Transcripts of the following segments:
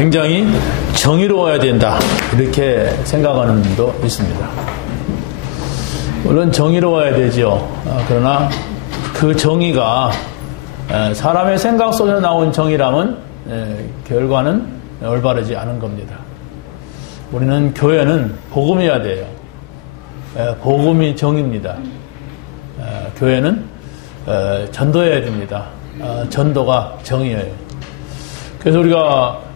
굉장히 정의로워야 된다 이렇게 생각하는 분도 있습니다. 물론 정의로워야 되죠. 그러나 그 정의가 사람의 생각 속에서 나온 정의라면 결과는 올바르지 않은 겁니다. 우리는 교회는 복음이어야 돼요. 복음이 정의입니다. 교회는 전도해야 됩니다. 전도가 정의예요. 그래서 우리가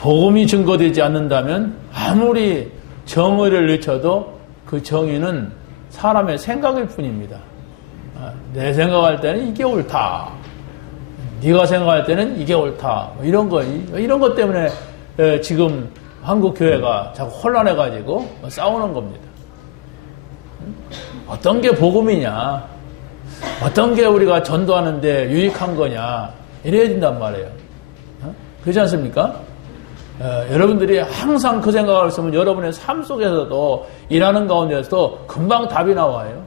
복음이 증거되지 않는다면 아무리 정의를 외쳐도 그 정의는 사람의 생각일 뿐입니다. 내 생각할 때는 이게 옳다. 네가 생각할 때는 이게 옳다. 이런 것 때문에 지금 한국 교회가 자꾸 혼란해가지고 싸우는 겁니다. 어떤 게 복음이냐, 어떤 게 우리가 전도하는데 유익한 거냐, 이래야 된단 말이에요. 그렇지 않습니까? 여러분들이 항상 그 생각을 했으면 여러분의 삶 속에서도 일하는 가운데서도 금방 답이 나와요.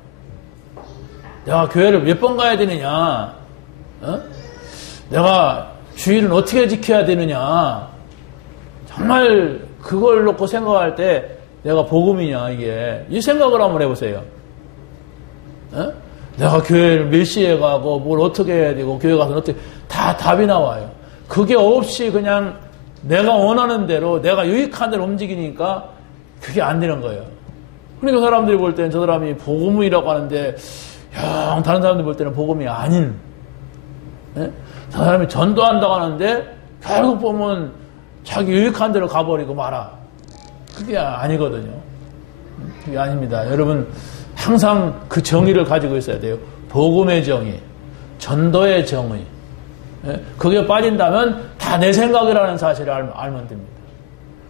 내가 교회를 몇 번 가야 되느냐, 내가 주일은 어떻게 지켜야 되느냐, 정말 그걸 놓고 생각할 때 내가 복음이냐, 이 생각을 한번 해보세요. 내가 교회를 몇 시에 가고 뭘 어떻게 해야 되고 교회 가서 어떻게, 다 답이 나와요. 그게 없이 그냥 내가 원하는 대로 내가 유익한 대로 움직이니까 그게 안 되는 거예요. 그러니까 사람들이 볼 때는 저 사람이 복음이라고 하는데 다른 사람들이 볼 때는 복음이 아닌, 저 사람이 전도한다고 하는데 결국 보면 자기 유익한 대로 가버리고 말아. 그게 아니거든요. 그게 아닙니다. 여러분 항상 그 정의를 가지고 있어야 돼요. 복음의 정의, 전도의 정의. 그게 빠진다면 다 내 생각이라는 사실을 알면 됩니다.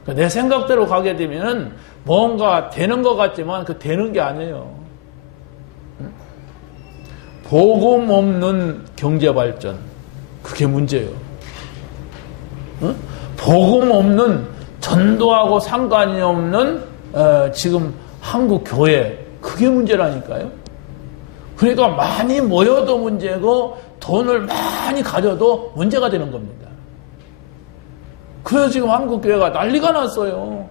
내 생각대로 가게 되면 뭔가 되는 것 같지만 그 되는 게 아니에요. 복음 없는 경제 발전, 그게 문제예요. 복음 없는, 전도하고 상관이 없는 지금 한국 교회, 그게 문제라니까요. 그러니까 많이 모여도 문제고 돈을 많이 가져도 문제가 되는 겁니다. 그래서 지금 한국 교회가 난리가 났어요.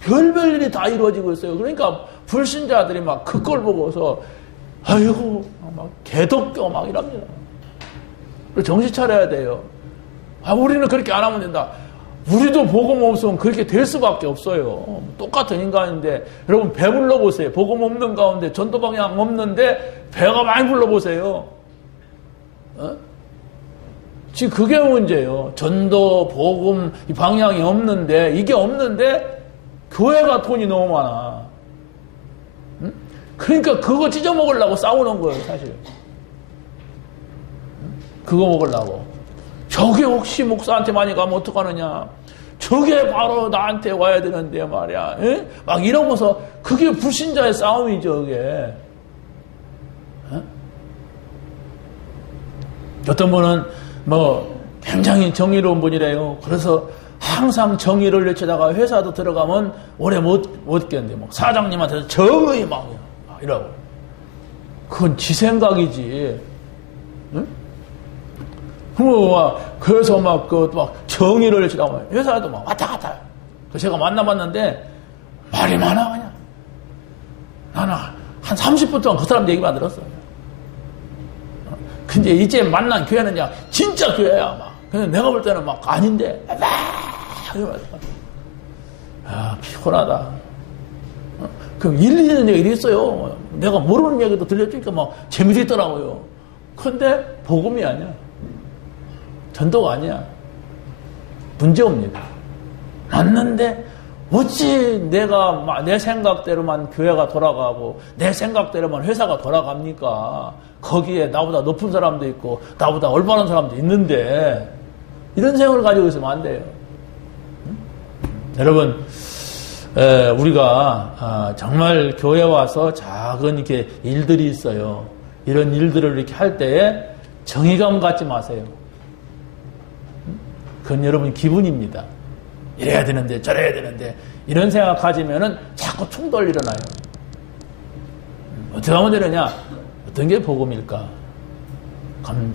별별 일이 다 이루어지고 있어요. 그러니까 불신자들이 막 그걸 보고서 아이고 막 개독교 막 이랍니다. 정신 차려야 돼요. 우리는 그렇게 안 하면 된다. 우리도 복음 없으면 그렇게 될 수밖에 없어요. 똑같은 인간인데 여러분 배 불러보세요. 복음 없는 가운데 전도 방향 없는데 배가 많이 불러보세요. 지금 그게 문제예요. 전도, 복음 이 방향이 없는데, 이게 없는데 교회가 돈이 너무 많아. 그러니까 그거 찢어먹으려고 싸우는 거예요, 사실. 그거 먹으려고. 저게 혹시 목사한테 많이 가면 어떡하느냐. 저게 바로 나한테 와야 되는데 말이야. 막 이러고서 그게 불신자의 싸움이죠, 그게. 어떤 분은 굉장히 정의로운 분이래요. 그래서 항상 정의를 외치다가 회사도 들어가면 오래 못 있겠는데 사장님한테 정의 막 이러고. 그건 지 생각이지. 응? 그래서 막 정의를 외치다가 회사에도 막 왔다 갔다. 제가 만나봤는데 말이 많아 그냥. 나는 한 30분 동안 그 사람 얘기만 들었어요. 근데 이제 만난 교회는 그냥 진짜 교회야, 막. 근데 내가 볼 때는 막 아닌데, 이러면서. 피곤하다. 그럼 일리 있는 얘기도 있어요. 내가 모르는 얘기도 들려주니까 막 재미있더라고요. 근데 복음이 아니야. 전도가 아니야. 문제옵니다. 맞는데, 어찌 내가 내 생각대로만 교회가 돌아가고 내 생각대로만 회사가 돌아갑니까? 거기에 나보다 높은 사람도 있고 나보다 올바른 사람도 있는데 이런 생각을 가지고 있으면 안 돼요. 여러분, 우리가 정말 교회 와서 작은 이렇게 일들이 있어요. 이런 일들을 이렇게 할 때에 정의감 갖지 마세요. 그건 여러분 기분입니다. 이래야 되는데 저래야 되는데 이런 생각 가지면은 자꾸 충돌 일어나요. 어떻게 하면 되느냐? 어떤 게 복음일까?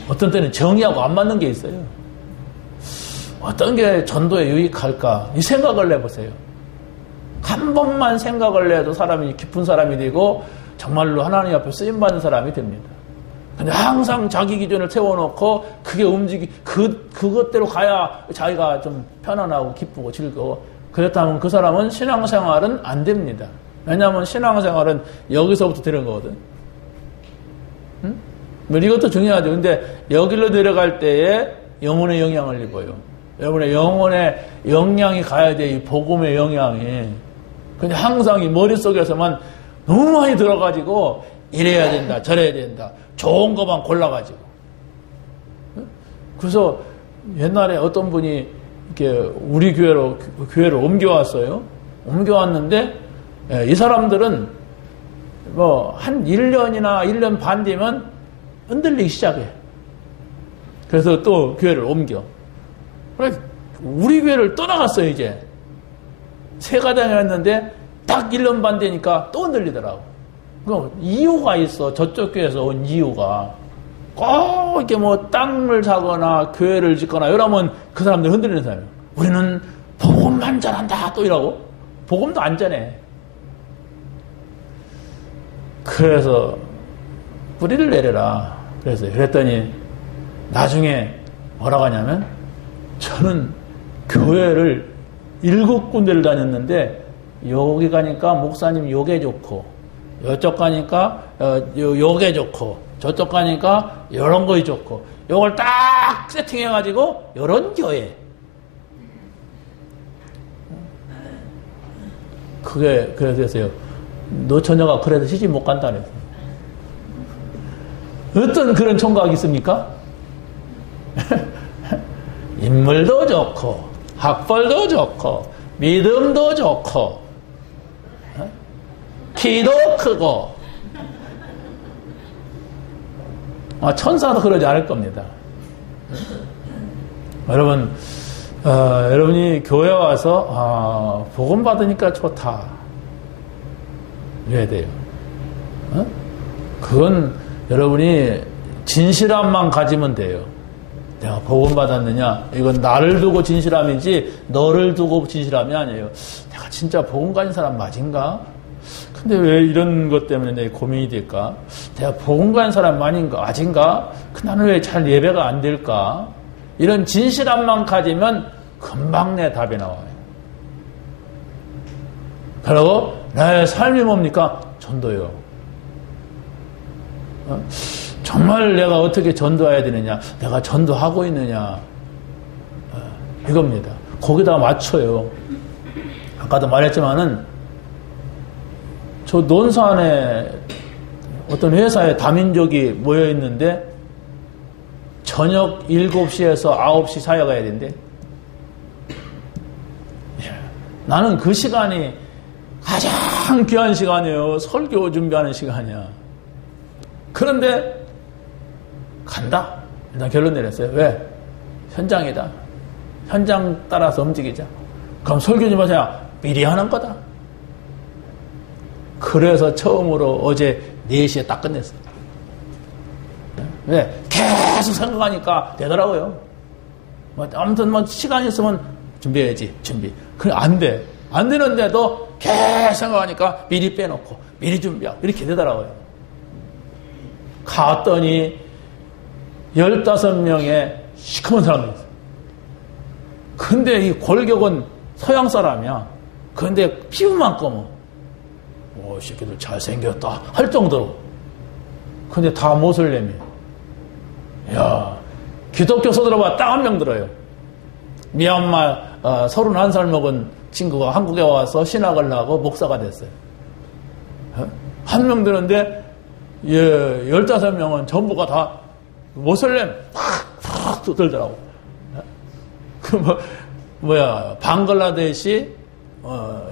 어떤 때는 정의하고 안 맞는 게 있어요. 어떤 게 전도에 유익할까? 이 생각을 해보세요. 한 번만 생각을 해도 사람이 깊은 사람이 되고 정말로 하나님 앞에 쓰임받는 사람이 됩니다. 근데 항상 자기 기준을 세워놓고 그게 그것대로 가야 자기가 좀 편안하고 기쁘고 즐거워. 그렇다면 그 사람은 신앙생활은 안 됩니다. 왜냐하면 신앙생활은 여기서부터 되는 거거든. 응? 뭐 이것도 중요하죠. 근데 여기로 내려갈 때에 영혼의 영향을 입어요. 여러분의 영혼의 영향이 가야 돼. 이 복음의 영향이. 근데 항상 이 머릿속에서만 너무 많이 들어가지고 이래야 된다, 저래야 된다. 좋은 것만 골라가지고. 그래서 옛날에 어떤 분이 이렇게 우리 교회를 옮겨왔어요. 옮겨왔는데, 이 사람들은 뭐, 한 1년이나 1년 반 되면 흔들리기 시작해. 그래서 또 교회를 옮겨. 그래, 우리 교회를 떠나갔어요, 이제. 세 가당이었는데, 딱 1년 반 되니까 또 흔들리더라고. 그 이유가 있어. 저쪽 교회에서 온 이유가. 꼭 이렇게 뭐 땅을 사거나 교회를 짓거나 이러면 그 사람들 흔들리는 사람이에요. 우리는 복음만 전한다 또 이러고. 복음도 안 전해. 그래서 뿌리를 내려라. 그랬더니 나중에 뭐라고 하냐면 저는 교회를 7군데를 다녔는데 여기 가니까 목사님 요게 좋고 이쪽 가니까 요게 좋고 저쪽 가니까 이런 거 좋고 요걸 딱 세팅해가지고 이런 교회 그게 그래서요. 너 처녀가 그래도 시집 못 간다 그랬어요. 어떤 그런 총각이 있습니까? 인물도 좋고 학벌도 좋고 믿음도 좋고 키도 크고 천사도 그러지 않을 겁니다. 여러분 여러분이 교회 와서 복음 받으니까 좋다 이래야 돼요. 그건 여러분이 진실함만 가지면 돼요. 내가 복음 받았느냐 이건 나를 두고 진실함이지 너를 두고 진실함이 아니에요. 내가 진짜 복음 가진 사람 맞은가? 근데 왜 이런 것 때문에 내 고민이 될까? 내가 복음 가진 사람 맞은가? 나는 왜 잘 예배가 안 될까? 이런 진실함만 가지면 금방 내 답이 나와요. 그리고 나의 삶이 뭡니까? 전도요. 정말 내가 어떻게 전도해야 되느냐? 내가 전도하고 있느냐? 이겁니다. 거기다 맞춰요. 아까도 말했지만은 저 논산에 어떤 회사에 다민족이 모여 있는데 저녁 7시에서 9시 사이에 가야 된대. 나는 그 시간이 가장 귀한 시간이에요. 설교 준비하는 시간이야. 그런데 간다. 일단 결론 내렸어요. 왜? 현장이다. 현장 따라서 움직이자. 그럼 설교 좀 하자. 미리 하는 거다. 그래서 처음으로 어제 4시에 딱 끝냈어요. 왜? 계속 생각하니까 되더라고요. 아무튼 시간이 있으면 준비해야지. 준비. 그래, 안 돼. 안 되는데도 계속 생각하니까 미리 빼놓고 미리 준비하고 이렇게 되더라고요. 갔더니 15명의 시커먼 사람들이 있어요. 근데 이 골격은 서양 사람이야. 근데 피부만 검어. 이 새끼들 잘생겼다 할 정도로. 근데 다 모슬렘이에요. 야, 기독교 서들어봐 딱 한 명 들어요. 미얀마 31살 먹은 친구가 한국에 와서 신학을 하고 목사가 됐어요. 한 명 되는데 15명은 전부가 다 모슬렘 팍 들더라고. 그 방글라데시,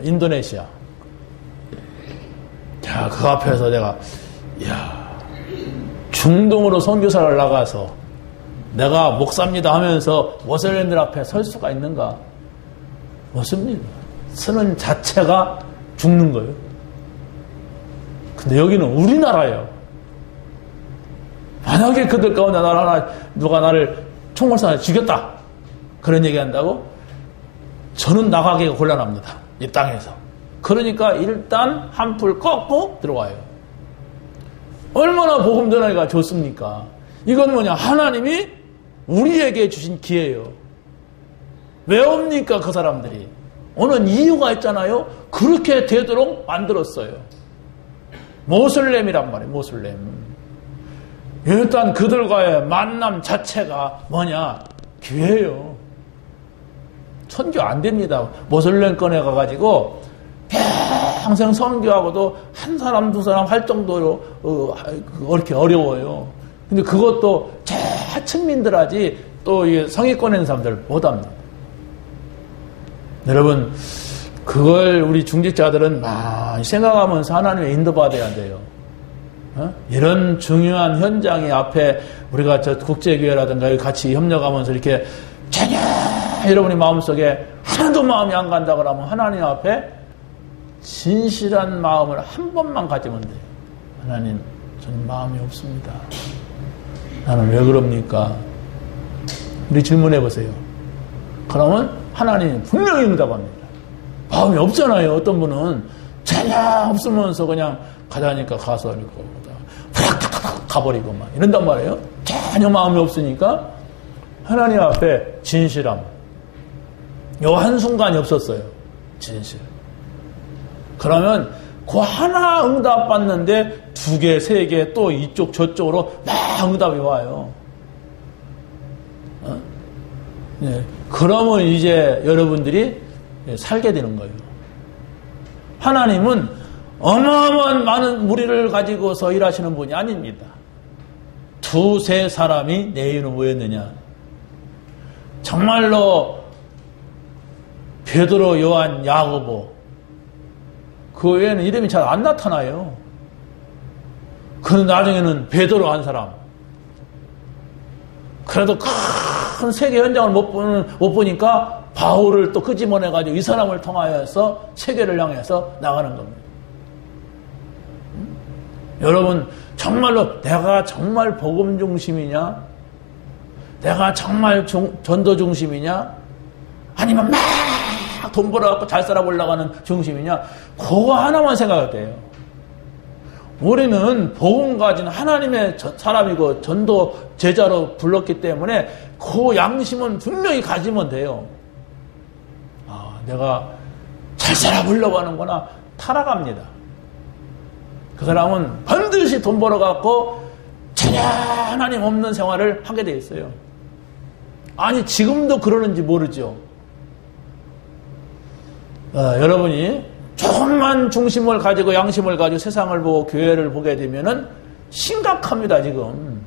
인도네시아. 자, 그 앞에서 내가 중동으로 선교사를 나가서 내가 목사입니다 하면서 모슬렘들 앞에 설 수가 있는가? 없습니다. 서는 자체가 죽는 거예요. 근데 여기는 우리나라예요. 만약에 그들 가운데 누가 나를 총을 쏴서 죽였다. 그런 얘기 한다고? 저는 나가기가 곤란합니다. 이 땅에서. 그러니까 일단 한풀 꺾고 들어와요. 얼마나 복음 전하기가 좋습니까? 이건 뭐냐? 하나님이 우리에게 주신 기회예요. 왜 옵니까? 그 사람들이. 오는 이유가 있잖아요. 그렇게 되도록 만들었어요. 모슬렘이란 말이에요. 모슬렘. 일단 그들과의 만남 자체가 뭐냐? 기회예요. 선교 안 됩니다. 모슬렘 꺼내 가가지고 평생 선교하고도 한 사람 두 사람 할 정도로 그렇게 어려워요. 근데 그것도 하층민들 하지 또 성의권에 있는 사람들 못합니다. 여러분, 그걸 우리 중직자들은 많이 생각하면서 하나님의 인도받아야 돼요. 이런 중요한 현장이 앞에 우리가 저 국제교회라든가 같이 협력하면서 이렇게 전혀 여러분의 마음속에 하나도 마음이 안 간다 그러면 하나님 앞에 진실한 마음을 한 번만 가지면 돼요. 하나님, 저는 마음이 없습니다. 나는 왜 그럽니까? 우리 질문해 보세요. 그러면 하나님 분명히 응답합니다. 마음이 없잖아요. 어떤 분은 전혀 없으면서 그냥 가자니까 가서 이렇게 후락탁탁 가버리고 막 이런단 말이에요. 전혀 마음이 없으니까 하나님 앞에 진실함. 요 한순간이 없었어요. 진실. 그러면 그 하나 응답 받는데 2개, 3개 또 이쪽 저쪽으로 막 응답이 와요. 네. 그러면 이제 여러분들이 살게 되는 거예요. 하나님은 어마어마한 많은 무리를 가지고서 일하시는 분이 아닙니다. 2, 3 사람이 내 이름으로 모였느냐. 정말로 베드로, 요한, 야고보 그 외에는 이름이 잘 안 나타나요. 그 나중에는 베드로 한 사람. 그래도 큰 세계 현장을 못 보니까 바울을 또 끄집어내가지고 이 사람을 통하여서 세계를 향해서 나가는 겁니다. 여러분, 정말로 내가 정말 복음 중심이냐? 내가 정말 전도 중심이냐? 아니면 막 돈 벌어갖고 잘 살아보려고 하는 중심이냐? 그거 하나만 생각해도 돼요. 우리는 복음 가진 하나님의 사람이고 전도 제자로 불렀기 때문에 그 양심은 분명히 가지면 돼요. 아, 내가 잘 살아보려고 하는구나. 타락합니다. 그 사람은 반드시 돈 벌어갖고 전혀 하나님 없는 생활을 하게 돼 있어요. 아니, 지금도 그러는지 모르죠. 여러분이 조금만 중심을 가지고 양심을 가지고 세상을 보고 교회를 보게 되면은 심각합니다. 지금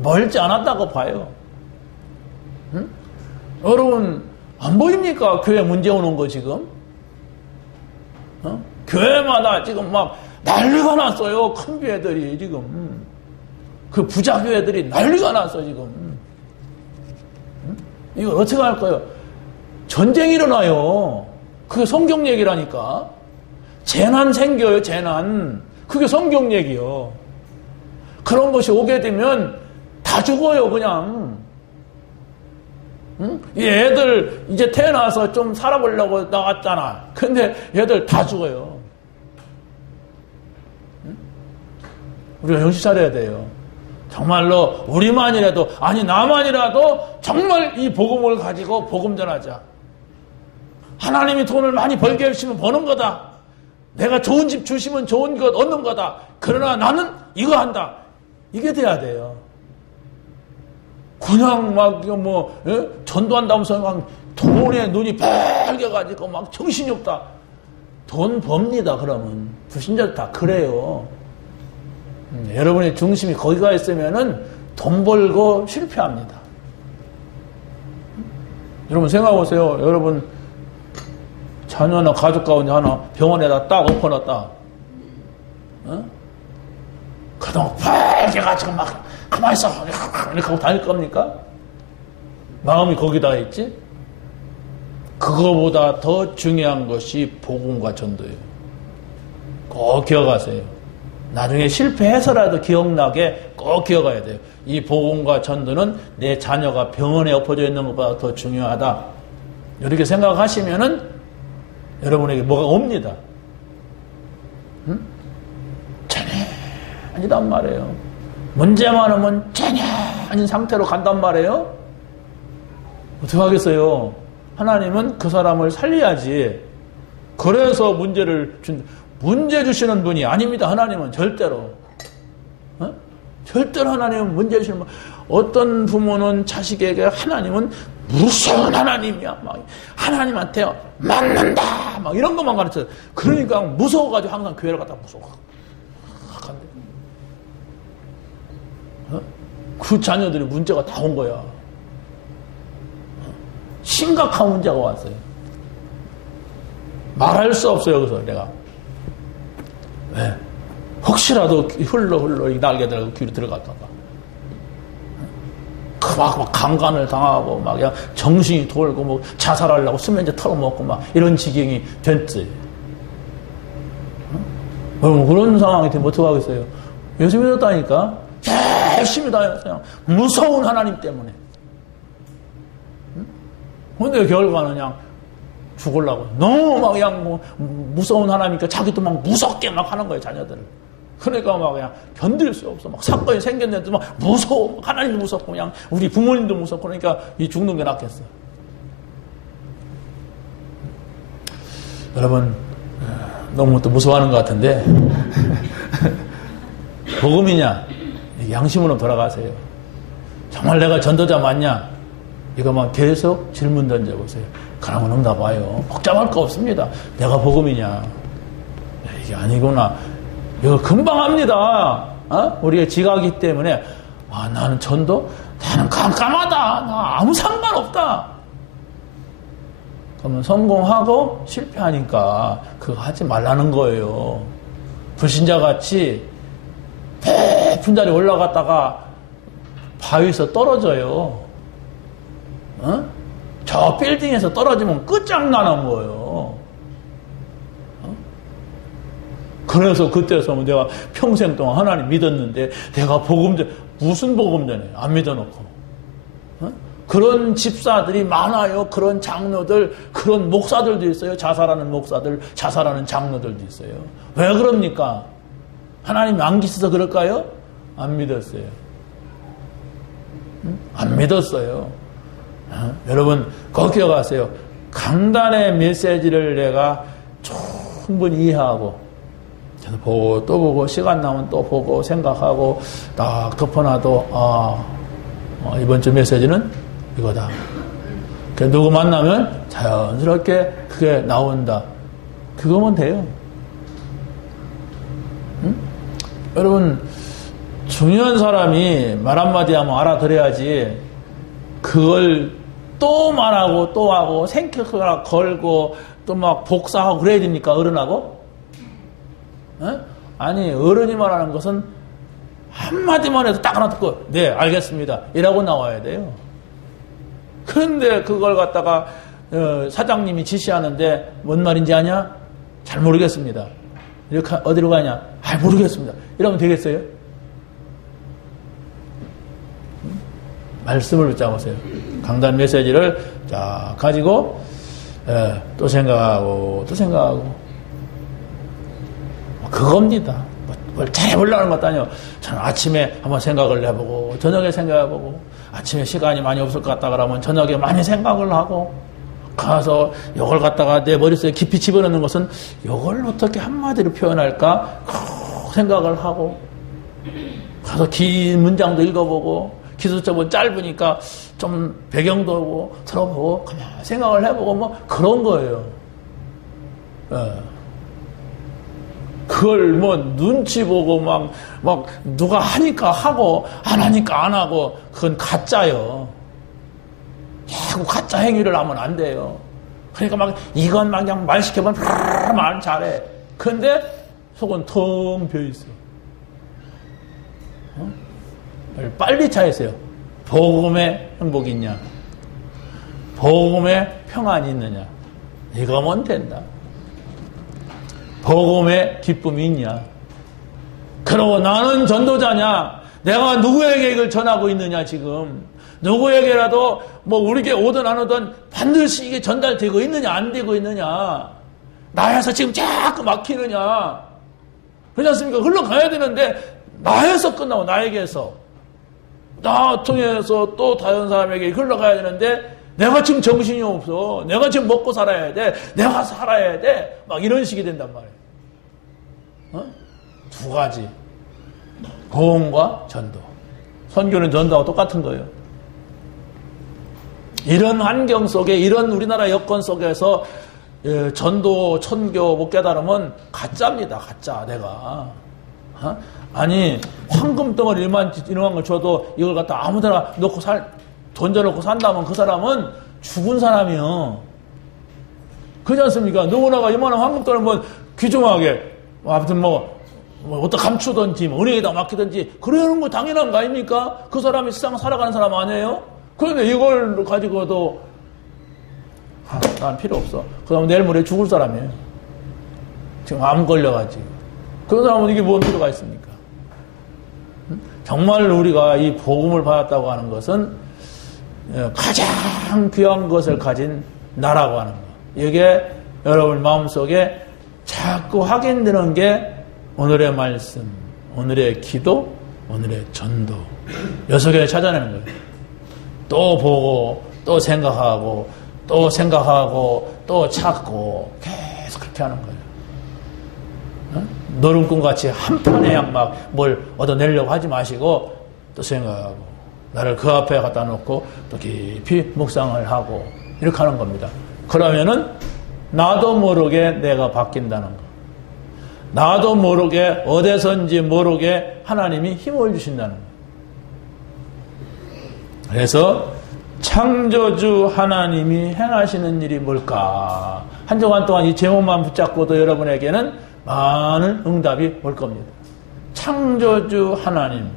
멀지 않았다고 봐요. 응? 여러분 안 보입니까? 교회 문제 오는 거 지금? 교회마다 지금 막 난리가 났어요. 큰 교회들이 지금 그 부자 교회들이 난리가 났어 지금. 응? 이거 어떻게 할까요? 전쟁이 일어나요. 그게 성경 얘기라니까. 재난 생겨요, 재난. 그게 성경 얘기요. 그런 것이 오게 되면 다 죽어요, 그냥. 응? 이 애들 이제 태어나서 좀 살아보려고 나갔잖아. 근데 얘들 다 죽어요. 응? 우리가 정신 차려야 돼요. 정말로 우리만이라도, 아니 나만이라도 정말 이 복음을 가지고 복음 전하자. 하나님이 돈을 많이 벌게 해주시면 버는 거다. 내가 좋은 집 주시면 좋은 것 얻는 거다. 그러나 나는 이거 한다. 이게 돼야 돼요. 그냥 막 전도한다면서 막 돈에 눈이 빨개가지고 막 정신이 없다. 돈 법니다. 그러면 불신자들 다 그래요. 여러분의 중심이 거기가 있으면은 돈 벌고 실패합니다. 여러분 생각해보세요. 여러분 자녀나 가족 가운데 하나 병원에다 딱 엎어놨다. 그동안 빨개가지고 막 가만히 있어 이렇게 하고 다닐 겁니까? 마음이 거기다 있지? 그거보다 더 중요한 것이 복음과 전도예요. 꼭 기억하세요. 나중에 실패해서라도 기억나게 꼭 기억해야 돼요. 이 복음과 전도는 내 자녀가 병원에 엎어져 있는 것보다 더 중요하다. 이렇게 생각하시면은 여러분에게 뭐가 옵니다. 응? 아니단 말이에요. 문제만 오면 전혀 아닌 상태로 간단 말이에요. 어떻게 하겠어요? 하나님은 그 사람을 살려야지. 그래서 문제 주시는 분이 아닙니다. 하나님은 절대로. 절대로 하나님은 문제 주시는 분. 어떤 부모는 자식에게 하나님은 무서운 하나님이야. 막 하나님한테 맞는다. 막 이런 것만 가르쳐요. 그러니까 무서워가지고 항상 교회를 갔다 무서워. 그 자녀들이 문제가 다 온 거야. 심각한 문제가 왔어요. 말할 수 없어요. 그래서 내가 왜? 혹시라도 흘러 이 날개들하고 귀로 들어갈까 봐. 막 강간을 당하고 막 그냥 정신이 돌고 뭐 자살하려고 수면제 털어먹고 막 이런 지경이 됐지. 그런 상황이 되면 어떡하겠어요? 열심히 믿었다니까. 열심히 다녔어요. 무서운 하나님 때문에. 근데 결과는 그냥 죽으려고. 너무 막 그냥 뭐 무서운 하나님이니까 자기도 막 무섭게 막 하는 거예요, 자녀들을. 그러니까 막 그냥 견딜 수 없어. 막 사건이 생겼는데도 막 무서워. 하나님도 무섭고 그냥 우리 부모님도 무섭고 그러니까 이 죽는 게 낫겠어. 여러분, 너무 또 무서워하는 것 같은데. 복음이냐? 양심으로 돌아가세요. 정말 내가 전도자 맞냐? 이거만 계속 질문 던져보세요. 그러면 응답 와요. 복잡할 거 없습니다. 내가 복음이냐? 이게 아니구나. 이거 금방 합니다. 우리가 지각이기 때문에 나는 전도? 나는 깜깜하다. 나 아무 상관없다. 그러면 성공하고 실패하니까 그거 하지 말라는 거예요. 불신자같이 높은 자리에 올라갔다가 바위에서 떨어져요. 저 빌딩에서 떨어지면 끝장나는 거예요. 그래서 그때서 내가 평생 동안 하나님 믿었는데 내가 무슨 복음전에 안 믿어놓고. 그런 집사들이 많아요. 그런 장로들, 그런 목사들도 있어요. 자살하는 목사들, 자살하는 장로들도 있어요. 왜 그럽니까? 하나님이 안 계셔서 그럴까요? 안 믿었어요. 안 믿었어요. 여러분, 꼭 기억하세요. 강단의 메시지를 내가 충분히 이해하고, 보고 또 보고, 시간 나면 또 보고, 생각하고, 딱 덮어놔도, 이번 주 메시지는 이거다. 누구 만나면 자연스럽게 그게 나온다. 그거면 돼요. 여러분, 중요한 사람이 말 한마디 하면 알아들어야지 그걸 또 말하고 또 하고 생각을 걸고 또 막 복사하고 그래야 됩니까? 어른하고? 아니, 어른이 말하는 것은 한마디만 해도 딱 하나 듣고 네, 알겠습니다. 이라고 나와야 돼요. 그런데 그걸 갖다가 사장님이 지시하는데 뭔 말인지 아냐? 잘 모르겠습니다. 이렇게 어디로 가냐? 모르겠습니다. 이러면 되겠어요? 말씀을 붙잡으세요. 강단 메시지를 쫙 가지고 또 생각하고 또 생각하고 그겁니다. 뭘 잘해보려는 것도 아니에요. 저는 아침에 한번 생각을 해보고 저녁에 생각해보고 아침에 시간이 많이 없을 것 같다 그러면 저녁에 많이 생각을 하고 가서 이걸 갖다가 내 머릿속에 깊이 집어넣는 것은 이걸 어떻게 한마디로 표현할까 생각을 하고 가서 긴 문장도 읽어보고 기술적으로 짧으니까 좀 배경도 보고 들어보고 그냥 생각을 해보고 뭐 그런 거예요. 그걸 뭐 눈치 보고 막 누가 하니까 하고 안 하니까 안 하고 그건 가짜요. 자꾸 가짜 행위를 하면 안 돼요. 그러니까 막 이건 막 그냥 말 시켜보면 말 잘해. 그런데 속은 텅 비어있어. 빨리 차이세요. 복음의 행복이 있냐? 복음의 평안이 있느냐? 이거면 된다. 복음의 기쁨이 있냐? 그러고 나는 전도자냐? 내가 누구에게 이걸 전하고 있느냐, 지금. 누구에게라도 뭐 우리에게 오든 안 오든 반드시 이게 전달되고 있느냐, 안 되고 있느냐. 나에서 지금 자꾸 막히느냐. 그렇지 않습니까? 흘러가야 되는데 나에서 끝나고 나에게서. 나 통해서 또 다른 사람에게 흘러가야 되는데 내가 지금 정신이 없어. 내가 지금 먹고 살아야 돼. 내가 살아야 돼. 막 이런 식이 된단 말이에요. 두 가지. 보험과 전도. 선교는 전도하고 똑같은 거예요. 이런 환경 속에, 이런 우리나라 여건 속에서 전도, 선교 못 깨달으면 가짜입니다. 가짜, 내가. 아니, 황금덩어리 일만 걸 줘도 이걸 갖다 아무데나 놓고 던져놓고 산다면 그 사람은 죽은 사람이요. 그렇지 않습니까? 누구나가 이만한 황금덩어리 뭐 귀중하게, 아무튼 어떤 감추든지, 은행에다 맡기든지, 그러는 거 당연한 거 아닙니까? 그 사람이 세상 살아가는 사람 아니에요? 그런데 이걸 가지고도, 난 필요 없어. 그 사람은 내일 모레 죽을 사람이에요. 지금 암 걸려가지고. 그 사람은 이게 뭔 필요가 있습니까? 정말 우리가 이 복음을 받았다고 하는 것은 가장 귀한 것을 가진 나라고 하는 거. 이게 여러분 마음속에 자꾸 확인되는 게 오늘의 말씀, 오늘의 기도, 오늘의 전도. 6개를 찾아내는 거예요. 또 보고, 또 생각하고, 또 생각하고, 또 찾고, 계속 그렇게 하는 거예요. 노름꾼같이 한 판에 막 뭘 얻어내려고 하지 마시고, 또 생각하고, 나를 그 앞에 갖다 놓고, 또 깊이 묵상을 하고, 이렇게 하는 겁니다. 그러면은, 나도 모르게 내가 바뀐다는 거. 나도 모르게 어디선지 모르게 하나님이 힘을 주신다는 거예요. 그래서 창조주 하나님이 행하시는 일이 뭘까? 한 주간 동안 이 제목만 붙잡고도 여러분에게는 많은 응답이 올 겁니다. 창조주 하나님,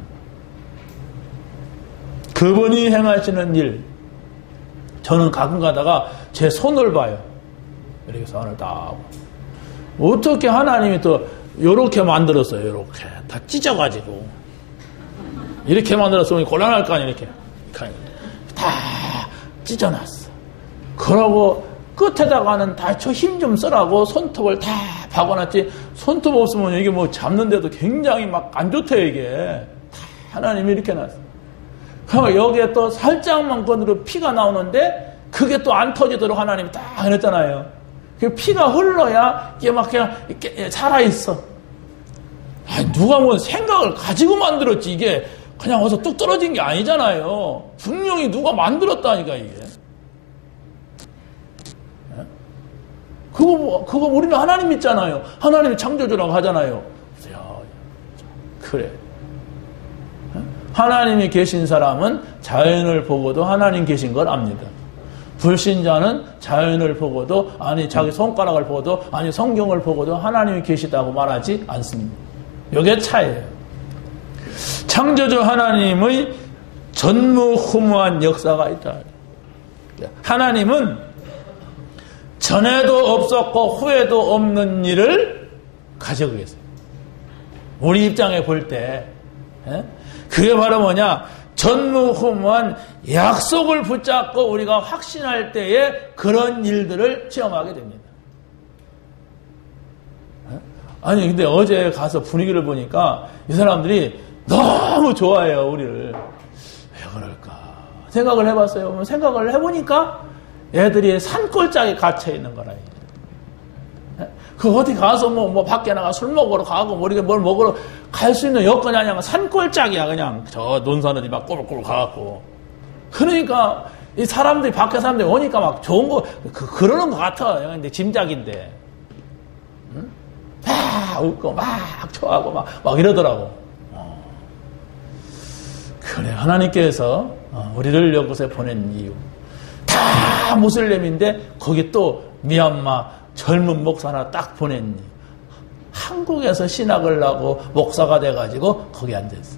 그분이 행하시는 일. 저는 가끔 가다가 제 손을 봐요. 이렇게 손을 딱. 어떻게 하나님이 또 요렇게 만들었어요. 요렇게 다 찢어가지고 이렇게 만들었으면 곤란할 거 아니에요. 이렇게 다 찢어놨어. 그러고 끝에다가는 다 저 힘 좀 쓰라고 손톱을 다 박아놨지. 손톱 없으면 이게 뭐 잡는데도 굉장히 막 안 좋대. 이게 다 하나님이 이렇게 놨어. 그럼 여기에 또 살짝만 건드려 피가 나오는데 그게 또 안 터지도록 하나님이 딱 해놨잖아요. 그 피가 흘러야 이게 막 그냥 이렇게 살아있어. 누가 뭐 생각을 가지고 만들었지. 이게 그냥 어디서 뚝 떨어진 게 아니잖아요. 분명히 누가 만들었다니까, 이게. 그거 우리는 하나님 믿잖아요. 하나님이 창조주라고 하잖아요. 그래. 하나님이 계신 사람은 자연을 보고도 하나님 계신 걸 압니다. 불신자는 자연을 보고도, 아니 자기 손가락을 보고도, 아니 성경을 보고도 하나님이 계시다고 말하지 않습니다. 이게 차이예요. 창조주 하나님의 전무후무한 역사가 있다. 하나님은 전에도 없었고 후에도 없는 일을 가지고 계세요. 우리 입장에 볼 때 그게 바로 뭐냐? 전무후무한 약속을 붙잡고 우리가 확신할 때에 그런 일들을 체험하게 됩니다. 아니 근데 어제 가서 분위기를 보니까 이 사람들이 너무 좋아해요. 우리를. 왜 그럴까 생각을 해봤어요. 생각을 해보니까 애들이 산골짜기에 갇혀있는 거라. 그 어디 가서 뭐 밖에 나가 술 먹으러 가고 뭐 이렇게 뭘 먹으러 갈 수 있는 여건이 아니야. 산골짜기야. 그냥 저 논산어디 막 꼬불꼬불 가갖고. 그러니까 이 사람들이 밖에 사람들이 오니까 막 좋은 거 그러는 것 같아. 근데 짐작인데. 응? 막 웃고 막 좋아하고 막 이러더라고. 그래 하나님께서 우리를 이곳에 보낸 이유 다 무슬림인데 거기 또 미얀마 젊은 목사 하나 딱 보냈니. 한국에서 신학을 하고 목사가 돼가지고 거기 앉아있어.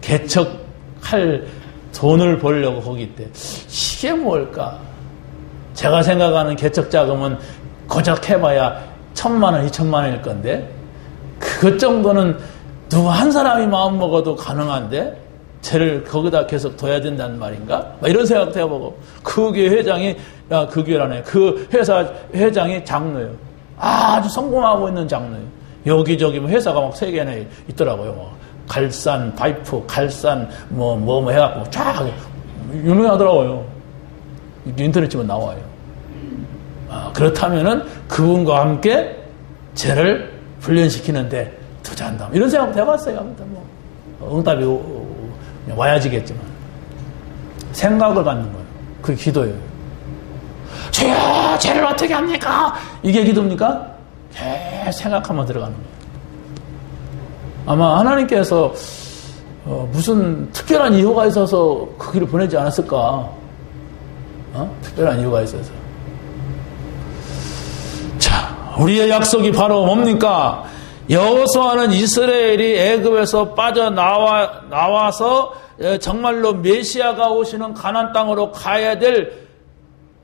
개척할 돈을 벌려고 거기 있대. 이게 뭘까? 제가 생각하는 개척 자금은 고작 해봐야 1,000만 원, 2,000만 원일 건데 그것 정도는 누구 한 사람이 마음 먹어도 가능한데 쟤를 거기다 계속 둬야 된다는 말인가? 막 이런 생각도 해보고 그 교회 회장이 그 교회라네. 그 회사 회장이 장로예요. 아주 성공하고 있는 장로예요. 여기저기 회사가 막 3개나 있더라고요. 뭐 갈산 파이프, 갈산 뭐 해갖고 쫙 유명하더라고요. 인터넷 치면 나와요. 그렇다면은 그분과 함께 쟤를 훈련시키는데 투자한다. 이런 생각도 해봤어요. 뭐 응답이 와야지겠지만 생각을 갖는 거예요. 그게 기도예요. 주여, 쟤를 어떻게 합니까? 이게 기도입니까? 생각하면 들어가는 거예요. 아마 하나님께서 무슨 특별한 이유가 있어서 그 길을 보내지 않았을까? 특별한 이유가 있어서. 자, 우리의 약속이 바로 뭡니까? 여호수아는 이스라엘이 애굽에서 빠져나와서 정말로 메시아가 오시는 가나안 땅으로 가야 될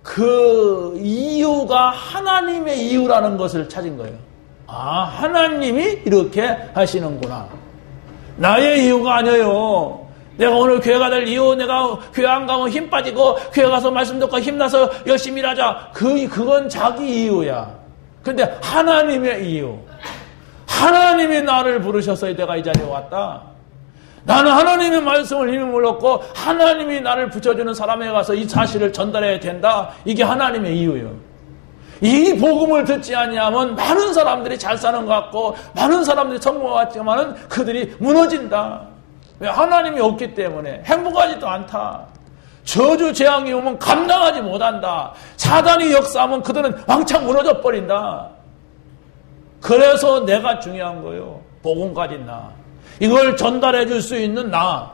그 이유가 하나님의 이유라는 것을 찾은 거예요. 하나님이 이렇게 하시는구나. 나의 이유가 아니에요. 내가 오늘 교회 가될 이유, 내가 교회 안 가면 힘 빠지고 교회 가서 말씀 듣고 힘나서 열심히 일하자. 그건 자기 이유야. 근데 하나님의 이유. 하나님이 나를 부르셔서 내가 이 자리에 왔다. 나는 하나님의 말씀을 힘을 얻고 하나님이 나를 붙여주는 사람에 가서 이 사실을 전달해야 된다. 이게 하나님의 이유예요. 이 복음을 듣지 아니하면 많은 사람들이 잘 사는 것 같고 많은 사람들이 성공하지만은 그들이 무너진다. 왜? 하나님이 없기 때문에 행복하지도 않다. 저주 재앙이 오면 감당하지 못한다. 사단이 역사하면 그들은 왕창 무너져 버린다. 그래서 내가 중요한 거예요. 복음 가진 나. 이걸 전달해 줄 수 있는 나.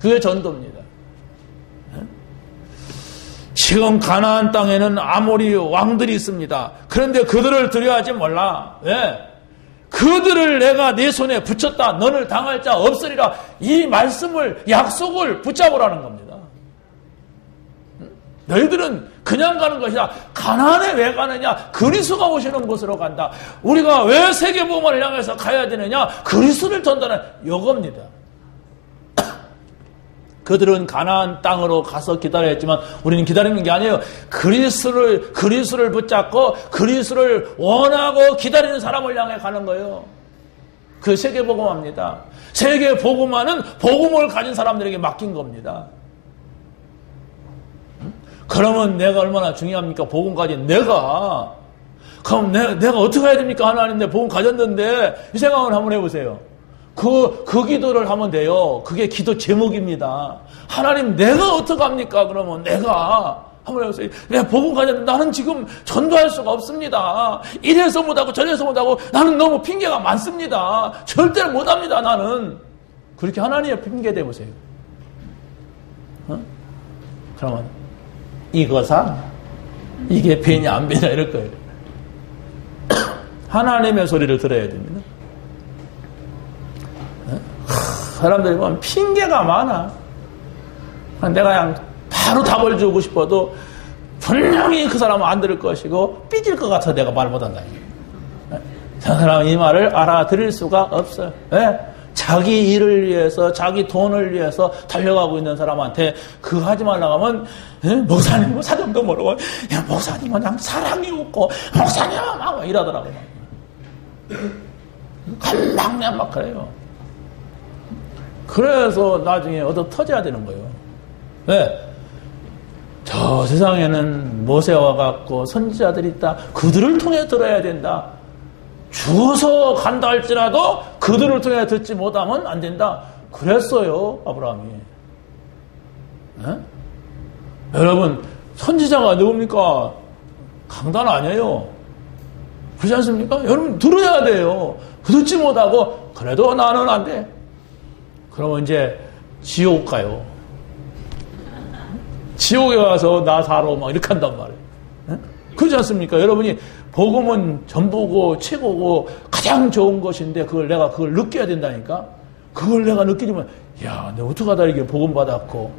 그게 전도입니다. 지금 가나안 땅에는 아모리 왕들이 있습니다. 그런데 그들을 두려워하지 말라. 왜? 그들을 내가 내 손에 붙였다. 너를 당할 자 없으리라. 이 말씀을, 약속을 붙잡으라는 겁니다. 너희들은 그냥 가는 것이다. 가나안에 왜 가느냐? 그리스도가 오시는 곳으로 간다. 우리가 왜 세계복음을 향해서 가야 되느냐? 그리스도를 전달하는 요겁니다. 그들은 가나안 땅으로 가서 기다려야 했지만 우리는 기다리는 게 아니에요. 그리스도를 붙잡고 그리스도를 원하고 기다리는 사람을 향해 가는 거예요. 그 세계복음화입니다. 세계복음화는 복음을 가진 사람들에게 맡긴 겁니다. 그러면 내가 얼마나 중요합니까? 복음 가진 내가. 그럼 내가 어떻게 해야 됩니까? 하나님, 내 복음 가졌는데. 이 생각을 한번 해보세요. 그 기도를 하면 돼요. 그게 기도 제목입니다. 하나님, 내가 어떻게 합니까? 그러면 내가. 한번 해보세요. 내가 복음 가졌는데 나는 지금 전도할 수가 없습니다. 이래서 못하고 저래서 못하고 나는 너무 핑계가 많습니다. 절대로 못합니다, 나는. 그렇게 하나님의 핑계 대보세요. 그러면 이거사? 이게 배냐 안 배냐 이럴 거예요. 하나님의 소리를 들어야 됩니다. 사람들이 보면 핑계가 많아. 내가 그냥 바로 답을 주고 싶어도 분명히 그 사람은 안 들을 것이고 삐질 것 같아서 내가 말 못한다. 저 사람은 이 말을 알아들을 수가 없어요. 왜? 자기 일을 위해서, 자기 돈을 위해서 달려가고 있는 사람한테 그거 하지 말라고 하면, 목사님, 사정도 모르고, 야, 목사님은 그냥 사랑이 없고, 목사님, 막 이러더라고요. 갈랑냥 막 그래요. 그래서 나중에 얻어 터져야 되는 거예요. 왜? 저 세상에는 모세와 같고 선지자들이 있다. 그들을 통해 들어야 된다. 죽어서 간다 할지라도 그들을 통해 듣지 못하면 안 된다. 그랬어요, 아브라함이. 네? 여러분, 선지자가 누굽니까? 강단 아니에요. 그렇지 않습니까? 여러분, 들어야 돼요. 듣지 못하고, 그래도 나는 안 돼. 그러면 이제 지옥 가요. 지옥에 가서 나 살아, 막 이렇게 한단 말이에요. 네? 그렇지 않습니까? 여러분이 복음은 전부고 최고고 가장 좋은 것인데 그걸 느껴야 된다니까. 그걸 내가 느끼지만 야, 내가 어떻게 하다 이게 복음 받았고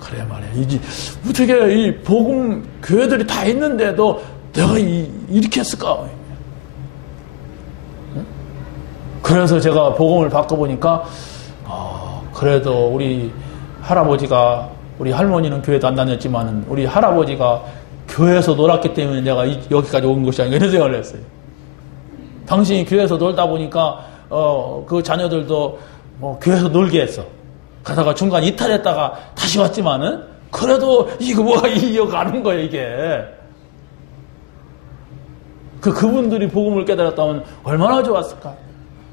그래 말이야. 이제 어떻게 이 복음 교회들이 다 있는데도 내가 이렇게 했을까? 그래서 제가 복음을 바꿔보니까 그래도 우리 할아버지가, 우리 할머니는 교회도 안 다녔지만 우리 할아버지가 교회에서 놀았기 때문에 내가 여기까지 온 것이 아닌가 이런 생각을 했어요. 당신이 교회에서 놀다 보니까 그 자녀들도 교회에서 놀게 했어. 가다가 중간 이탈했다가 다시 왔지만은 그래도 이거 뭐가 이어가는 거예요, 이게. 그분들이 복음을 깨달았다면 얼마나 좋았을까.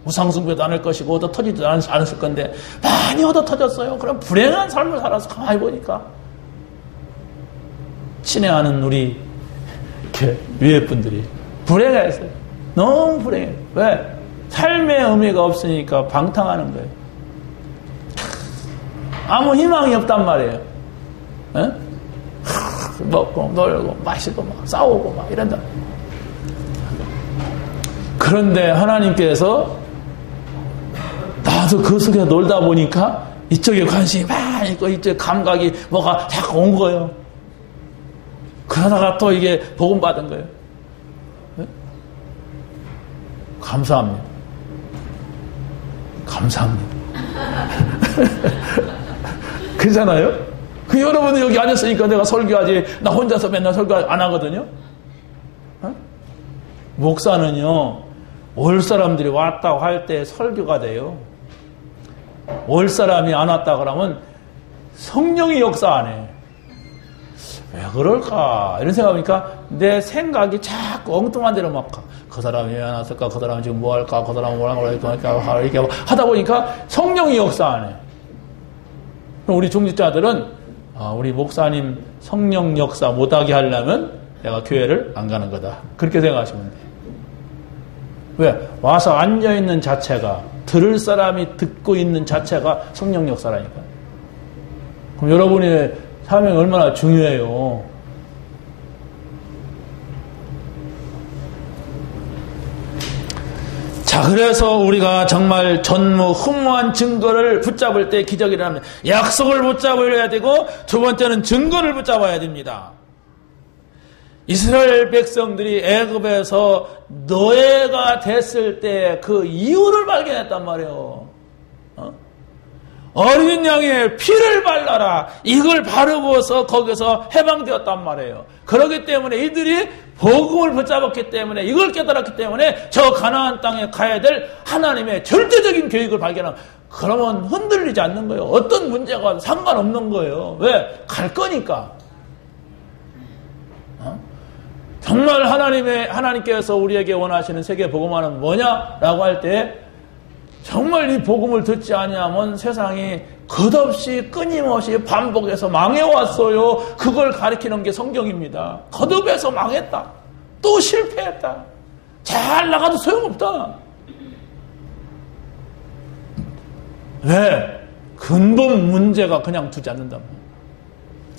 우상숭배도 안 할 것이고 얻어 터지지도 않았을 건데 많이 얻어 터졌어요. 그럼 불행한 삶을 살아서 가만히 보니까 친애하는 우리 이렇게 위에 분들이 불행했어요. 너무 불행해. 왜? 삶의 의미가 없으니까 방탕하는 거예요. 아무 희망이 없단 말이에요. 에? 먹고 놀고 마시고 막 싸우고 막 이런다. 그런데 하나님께서 나도 그 속에 놀다 보니까 이쪽에 관심이 많이 있고 이쪽에 감각이 뭐가 자꾸 온 거예요. 그러다가 또 이게 복음 받은 거예요. 네? 감사합니다. 감사합니다. 그렇잖아요? 여러분은 여기 앉았으니까 내가 설교하지, 나 혼자서 맨날 설교 안 하거든요? 어? 목사는요, 올 사람들이 왔다고 할 때 설교가 돼요. 올 사람이 안 왔다 그러면 성령이 역사 안 해. 왜 그럴까? 이런 생각하니까 내 생각이 자꾸 엉뚱한 데로 막 가. 그 사람이 왜 안 왔을까? 그 사람은 지금 뭐 할까? 그 사람은 뭐라고 할까? 이렇게 하다 보니까 성령이 역사 안 해. 우리 중직자들은 우리 목사님 성령 역사 못하게 하려면 내가 교회를 안 가는 거다. 그렇게 생각하시면 돼요. 왜? 와서 앉아있는 자체가, 들을 사람이 듣고 있는 자체가 성령 역사라니까. 그럼 여러분의 사명이 얼마나 중요해요. 자, 그래서 우리가 정말 전무후무한 증거를 붙잡을 때 기적이라는 약속을 붙잡아야 되고, 두 번째는 증거를 붙잡아야 됩니다. 이스라엘 백성들이 애굽에서 노예가 됐을 때 그 이유를 발견했단 말이에요. 어린 양의 피를 발라라. 이걸 바르고서 거기서 해방되었단 말이에요. 그렇기 때문에 이들이 복음을 붙잡았기 때문에, 이걸 깨달았기 때문에 저 가나안 땅에 가야 될 하나님의 절대적인 계획을 발견하면, 그러면 흔들리지 않는 거예요. 어떤 문제가 상관없는 거예요. 왜? 갈 거니까. 정말 하나님께서 우리에게 원하시는 세계 복음화는 뭐냐라고 할 때, 정말 이 복음을 듣지 아니하면 세상이 끝없이 끊임없이 반복해서 망해왔어요. 그걸 가리키는 게 성경입니다. 거듭해서 망했다. 또 실패했다. 잘 나가도 소용없다. 왜? 근본 문제가 그냥 두지 않는단 말이에요.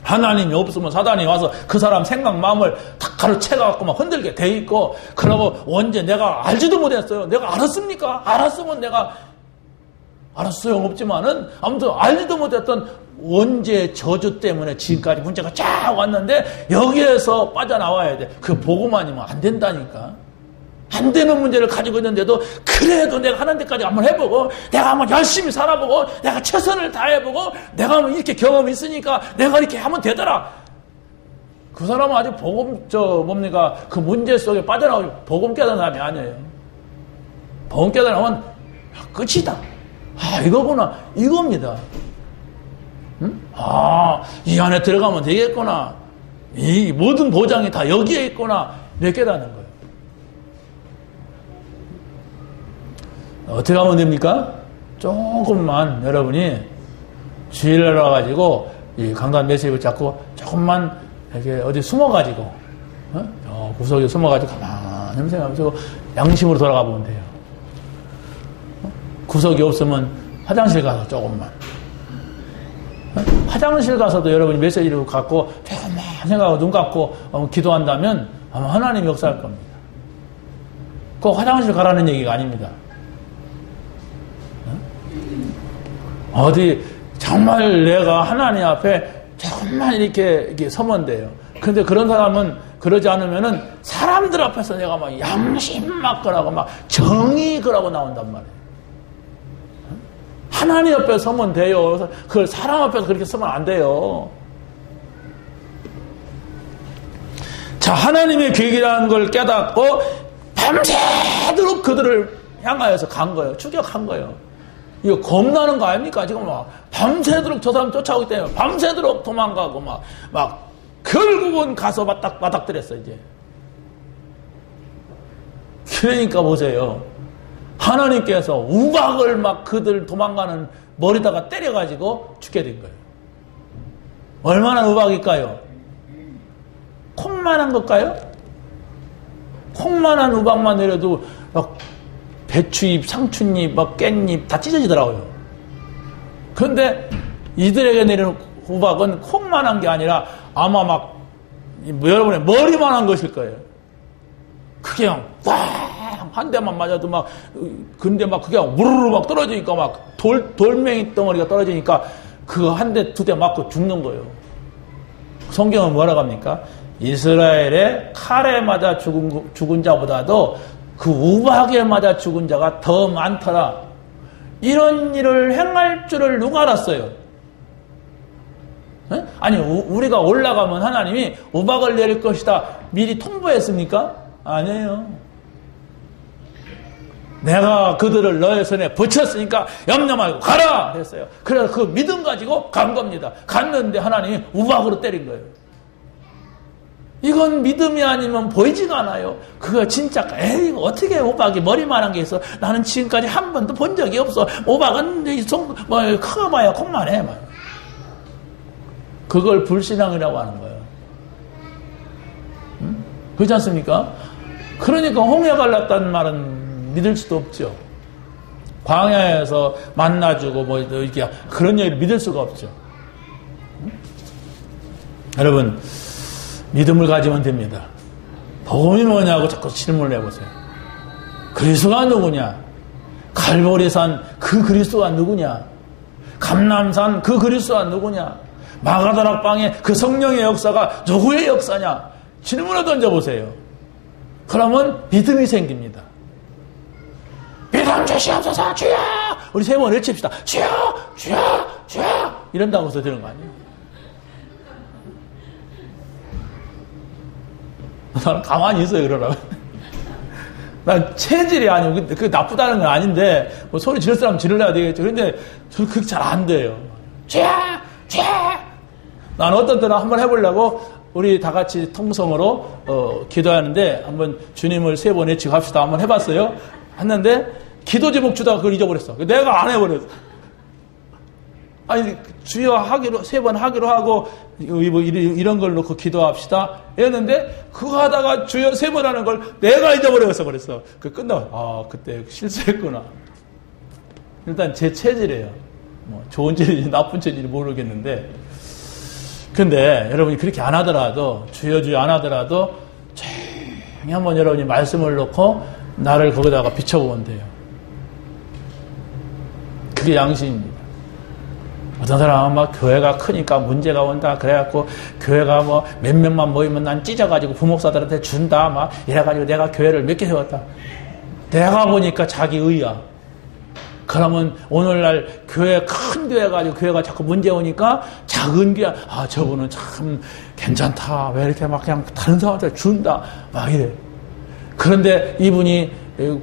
하나님이 없으면 사단이 와서 그 사람 생각, 마음을 탁 가로채갖고 막 흔들게 돼 있고, 그러면 언제 내가 알지도 못했어요. 내가 알았습니까? 알았으면 내가 알아서 소용없지만은, 아무튼 알지도 못했던 원죄의 저주 때문에 지금까지 문제가 쫙 왔는데, 여기에서 빠져나와야 돼. 그 복음 아니면 안 된다니까. 안 되는 문제를 가지고 있는데도, 그래도 내가 하는 데까지 한번 해보고, 내가 한번 열심히 살아보고, 내가 최선을 다해보고, 내가 한번 이렇게 경험이 있으니까 내가 이렇게 하면 되더라. 그 사람은 아직 복음, 그 문제 속에 빠져나오지, 복음 깨달은 사람이 아니에요. 복음 깨달으면 끝이다. 이거구나. 이겁니다. 응? 이 안에 들어가면 되겠구나. 이 모든 보장이 다 여기에 있구나. 이렇게 깨닫는 거예요. 어떻게 하면 됩니까? 조금만 여러분이 주의를 와가지고 이 강단 메시지를 잡고 조금만 이렇게 어디 숨어가지고, 구석에 숨어가지고 가만히 생각하면서 양심으로 돌아가 보면 돼요. 구석이 없으면 화장실 가서 조금만. 화장실 가서도 여러분이 메시지를 갖고 조금만 생각하고 눈 감고 기도한다면 아마 하나님이 역사할 겁니다. 꼭 화장실 가라는 얘기가 아닙니다. 어디 정말 내가 하나님 앞에 조금만 이렇게 서면 돼요. 근데 그런 사람은 그러지 않으면은 사람들 앞에서 내가 막 양심 막 그러고 막 정의 그러고 나온단 말이에요. 하나님 옆에 서면 돼요. 그 사람 앞에서 그렇게 서면 안 돼요. 자, 하나님의 계획이라는 걸 깨닫고 밤새도록 그들을 향하여서 간 거예요. 추격한 거예요. 이거 겁나는 거 아닙니까? 지금 막 밤새도록 저 사람 쫓아오기 때문에 밤새도록 도망가고 막 결국은 가서 맞닥뜨렸어요, 이제. 그러니까 보세요. 하나님께서 우박을 막 그들 도망가는 머리다가 때려가지고 죽게 된 거예요. 얼마나 우박일까요? 콩만한 걸까요? 콩만한 우박만 내려도 막 배추잎, 상추잎, 막 깻잎 다 찢어지더라고요. 그런데 이들에게 내리는 우박은 콩만한 게 아니라 아마 막 여러분의 머리만한 것일 거예요. 그게 그냥 한 대만 맞아도 막 근데 막 그게 우르르 막 떨어지니까 막 돌멩이 덩어리가 떨어지니까 그거 한 대 두 대 맞고 죽는 거예요. 성경은 뭐라고 합니까? 이스라엘의 칼에 맞아 죽은 자보다도 그 우박에 맞아 죽은 자가 더 많더라. 이런 일을 행할 줄을 누가 알았어요? 에? 아니 우리가 올라가면 하나님이 우박을 내릴 것이다 미리 통보했습니까? 아니에요. 내가 그들을 너의 손에 붙였으니까 염려 말고 가라 했어요. 그래서 그 믿음 가지고 간 겁니다. 갔는데 하나님이 우박으로 때린 거예요. 이건 믿음이 아니면 보이지가 않아요. 그거 진짜 에이 어떻게 우박이 머리만한 게 있어. 나는 지금까지 한 번도 본 적이 없어. 우박은 커봐야 콩만해. 그걸 불신앙이라고 하는 거예요. 응? 그렇지 않습니까? 그러니까 홍해 갈랐다는 말은 믿을 수도 없죠. 광야에서 만나주고 이렇게 그런 얘기를 믿을 수가 없죠. 응? 여러분 믿음을 가지면 됩니다. 복음이 뭐냐고 자꾸 질문을 해보세요. 그리스도가 누구냐? 갈보리산 그 그리스도가 누구냐? 감람산 그 그리스도가 누구냐? 마가다락방의 그 성령의 역사가 누구의 역사냐? 질문을 던져보세요. 그러면 믿음이 생깁니다. 믿음 주시옵소서 주여! 우리 세 번 외칩시다. 주여! 주여! 주여! 이런다고 해서 되는 거 아니에요? 나는 가만히 있어요, 그러라고. 난 체질이 아니고, 그게 나쁘다는 건 아닌데, 뭐 소리 지를 사람 지르려야 되겠죠. 그런데 저는 그게 잘 안 돼요. 죄! 죄! 난 어떤 때는 한번 해보려고, 우리 다 같이 통성으로, 기도하는데, 한번 주님을 세 번 외치고 합시다. 한번 해봤어요. 했는데, 기도 제목 주다가 그걸 잊어버렸어. 내가 안 해버렸어. 아니, 주여 하기로, 세 번 하기로 하고, 이런 걸 놓고 기도합시다. 했는데, 그거 하다가 주여 세 번 하는 걸 내가 잊어버렸어. 그랬어. 그때 실수했구나. 일단 제 체질이에요. 뭐, 좋은 체질인지 나쁜 체질인지 모르겠는데. 근데 여러분이 그렇게 안 하더라도, 주여 주여 안 하더라도, 조용히 한번 여러분이 말씀을 놓고, 나를 거기다가 비춰보면 돼요. 그게 양심입니다. 어떤 사람은 막 교회가 크니까 문제가 온다. 그래갖고 교회가 뭐 몇 명만 모이면 난 찢어가지고 부목사들한테 준다. 막 이래가지고 내가 교회를 몇 개 세웠다. 내가 보니까 자기 의야. 그러면 오늘날 큰 교회 가지고 교회가 자꾸 문제 오니까 작은 교회, 저분은 참 괜찮다. 왜 이렇게 막 그냥 다른 사람한테 준다. 막 이래. 그런데 이분이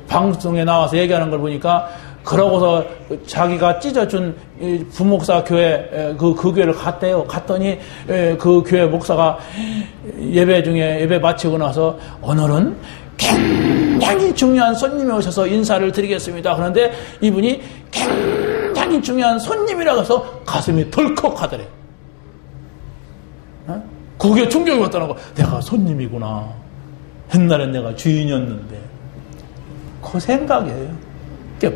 방송에 나와서 얘기하는 걸 보니까 그러고서 자기가 찢어준 부목사 교회, 그 교회를 갔대요. 갔더니 그 교회 목사가 예배 마치고 나서 오늘은 굉장히 중요한 손님이 오셔서 인사를 드리겠습니다. 그런데 이분이 굉장히 중요한 손님이라고 해서 가슴이 덜컥 하더래. 그게 충격이 왔다는 거. 내가 손님이구나. 옛날엔 내가 주인이었는데. 그 생각이에요.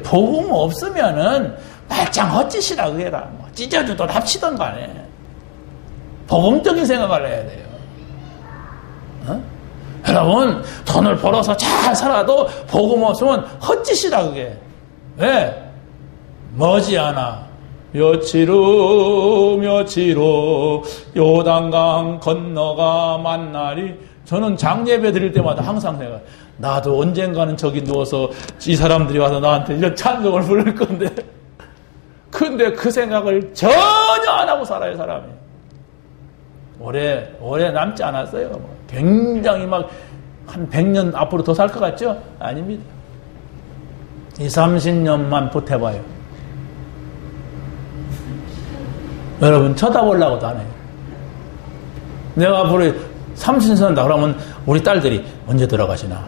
복음 없으면은 말짱 헛짓이라 그래라. 뭐 찢어주던 합치던 간에 복음적인 생각을 해야 돼요. 여러분 돈을 벌어서 잘 살아도 복음 없으면 헛짓이라 그게. 왜? 머지않아 며칠 후 요단강 건너가 만나리. 저는 장예배 드릴 때마다 항상 내가 나도 언젠가는 저기 누워서 이 사람들이 와서 나한테 이런 찬송을 부를 건데 근데 그 생각을 전혀 안 하고 살아요, 사람이. 오래 남지 않았어요. 굉장히 막 한 100년 앞으로 더 살 것 같죠? 아닙니다. 20, 30년만 보태봐요. 여러분 쳐다보려고도 안 해요. 내가 앞으로 30년 산다 그러면 우리 딸들이 언제 들어가시나?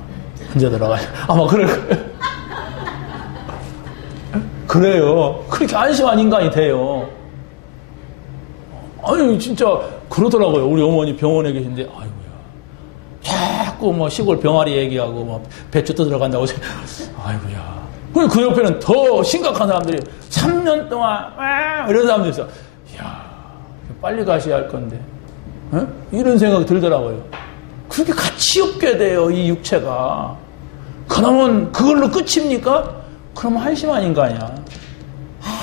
언제 들어가시나? 아마 그럴 거예요. 그래요. 그렇게 안심한 인간이 돼요. 아니 진짜 그러더라고요. 우리 어머니 병원에 계신데 아이고야. 자꾸 뭐 시골 병아리 얘기하고 뭐 배추 또 들어간다고 아이고야. 그 옆에는 더 심각한 사람들이 3년 동안 이런 사람들이 있어. 이야 빨리 가셔야 할 건데 에? 이런 생각이 들더라고요. 그렇게 가치 없게 돼요 이 육체가. 그러면 그걸로 끝입니까? 그러면 한심한 인간이야.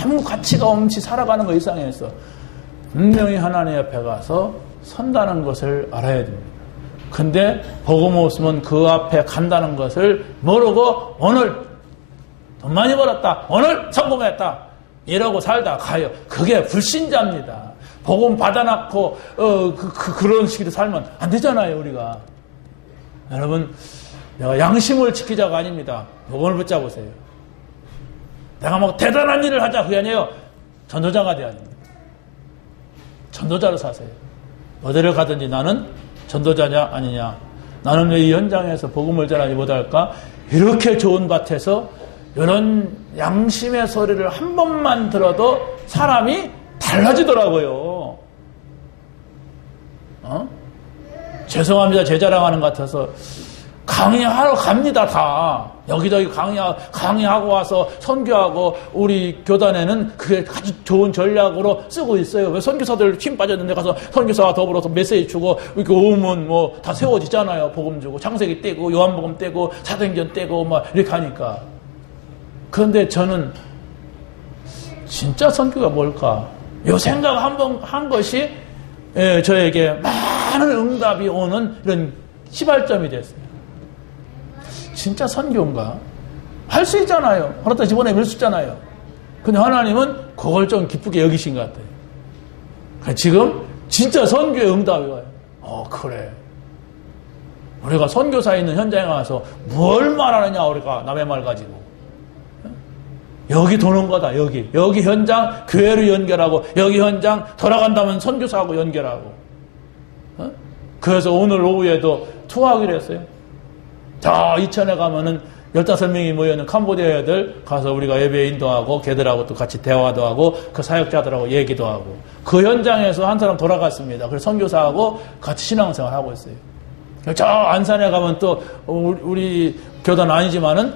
아무 가치가 없이 살아가는 거 이상해서 분명히 하나님 앞에 가서 선다는 것을 알아야 됩니다. 근데 복음 없으면 그 앞에 간다는 것을 모르고 오늘 돈 많이 벌었다, 오늘 성공했다 이러고 살다 가요. 그게 불신자입니다. 복음 받아놓고 그런 식으로 살면 안 되잖아요 우리가. 여러분 내가 양심을 지키자가 아닙니다. 복음을 붙잡으세요. 내가 뭐 대단한 일을 하자 그게 아니에요. 전도자가 돼야 됩니다. 전도자로 사세요. 어디를 가든지 나는 전도자냐 아니냐. 나는 왜 이 현장에서 복음을 전하지 못할까? 이렇게 좋은 밭에서 이런 양심의 소리를 한 번만 들어도 사람이 달라지더라고요. 죄송합니다. 제 자랑하는 것 같아서 강의하러 갑니다, 다. 여기저기 강의하고 와서 선교하고 우리 교단에는 그게 아주 좋은 전략으로 쓰고 있어요. 왜 선교사들 힘 빠졌는데 가서 선교사와 더불어서 메시지 주고 이렇게 오면 뭐 다 세워지잖아요. 복음 주고 창세기 떼고 요한복음 떼고 사도행전 떼고 막 이렇게 하니까. 그런데 저는 진짜 선교가 뭘까? 이 생각 한번 한 것이 저에게 많은 응답이 오는 이런 시발점이 됐어요. 진짜 선교인가? 할 수 있잖아요. 하나도 집어내 밀 수 있잖아요. 근데 하나님은 그걸 좀 기쁘게 여기신 것 같아요. 지금 진짜 선교의 응답이 와요. 그래. 우리가 선교사 있는 현장에 와서 뭘 말하느냐 우리가 남의 말 가지고. 여기 도는 거다. 여기 현장 교회로 연결하고 여기 현장 돌아간다면 선교사하고 연결하고. 그래서 오늘 오후에도 투어하기로 했어요. 저 이천에 가면은 15명이 모여있는 캄보디아 애들 가서 우리가 예배 인도하고 걔들하고 또 같이 대화도 하고 그 사역자들하고 얘기도 하고 그 현장에서 한 사람 돌아갔습니다. 그래서 선교사하고 같이 신앙생활 하고 있어요. 저 안산에 가면 또 우리 교단 아니지만은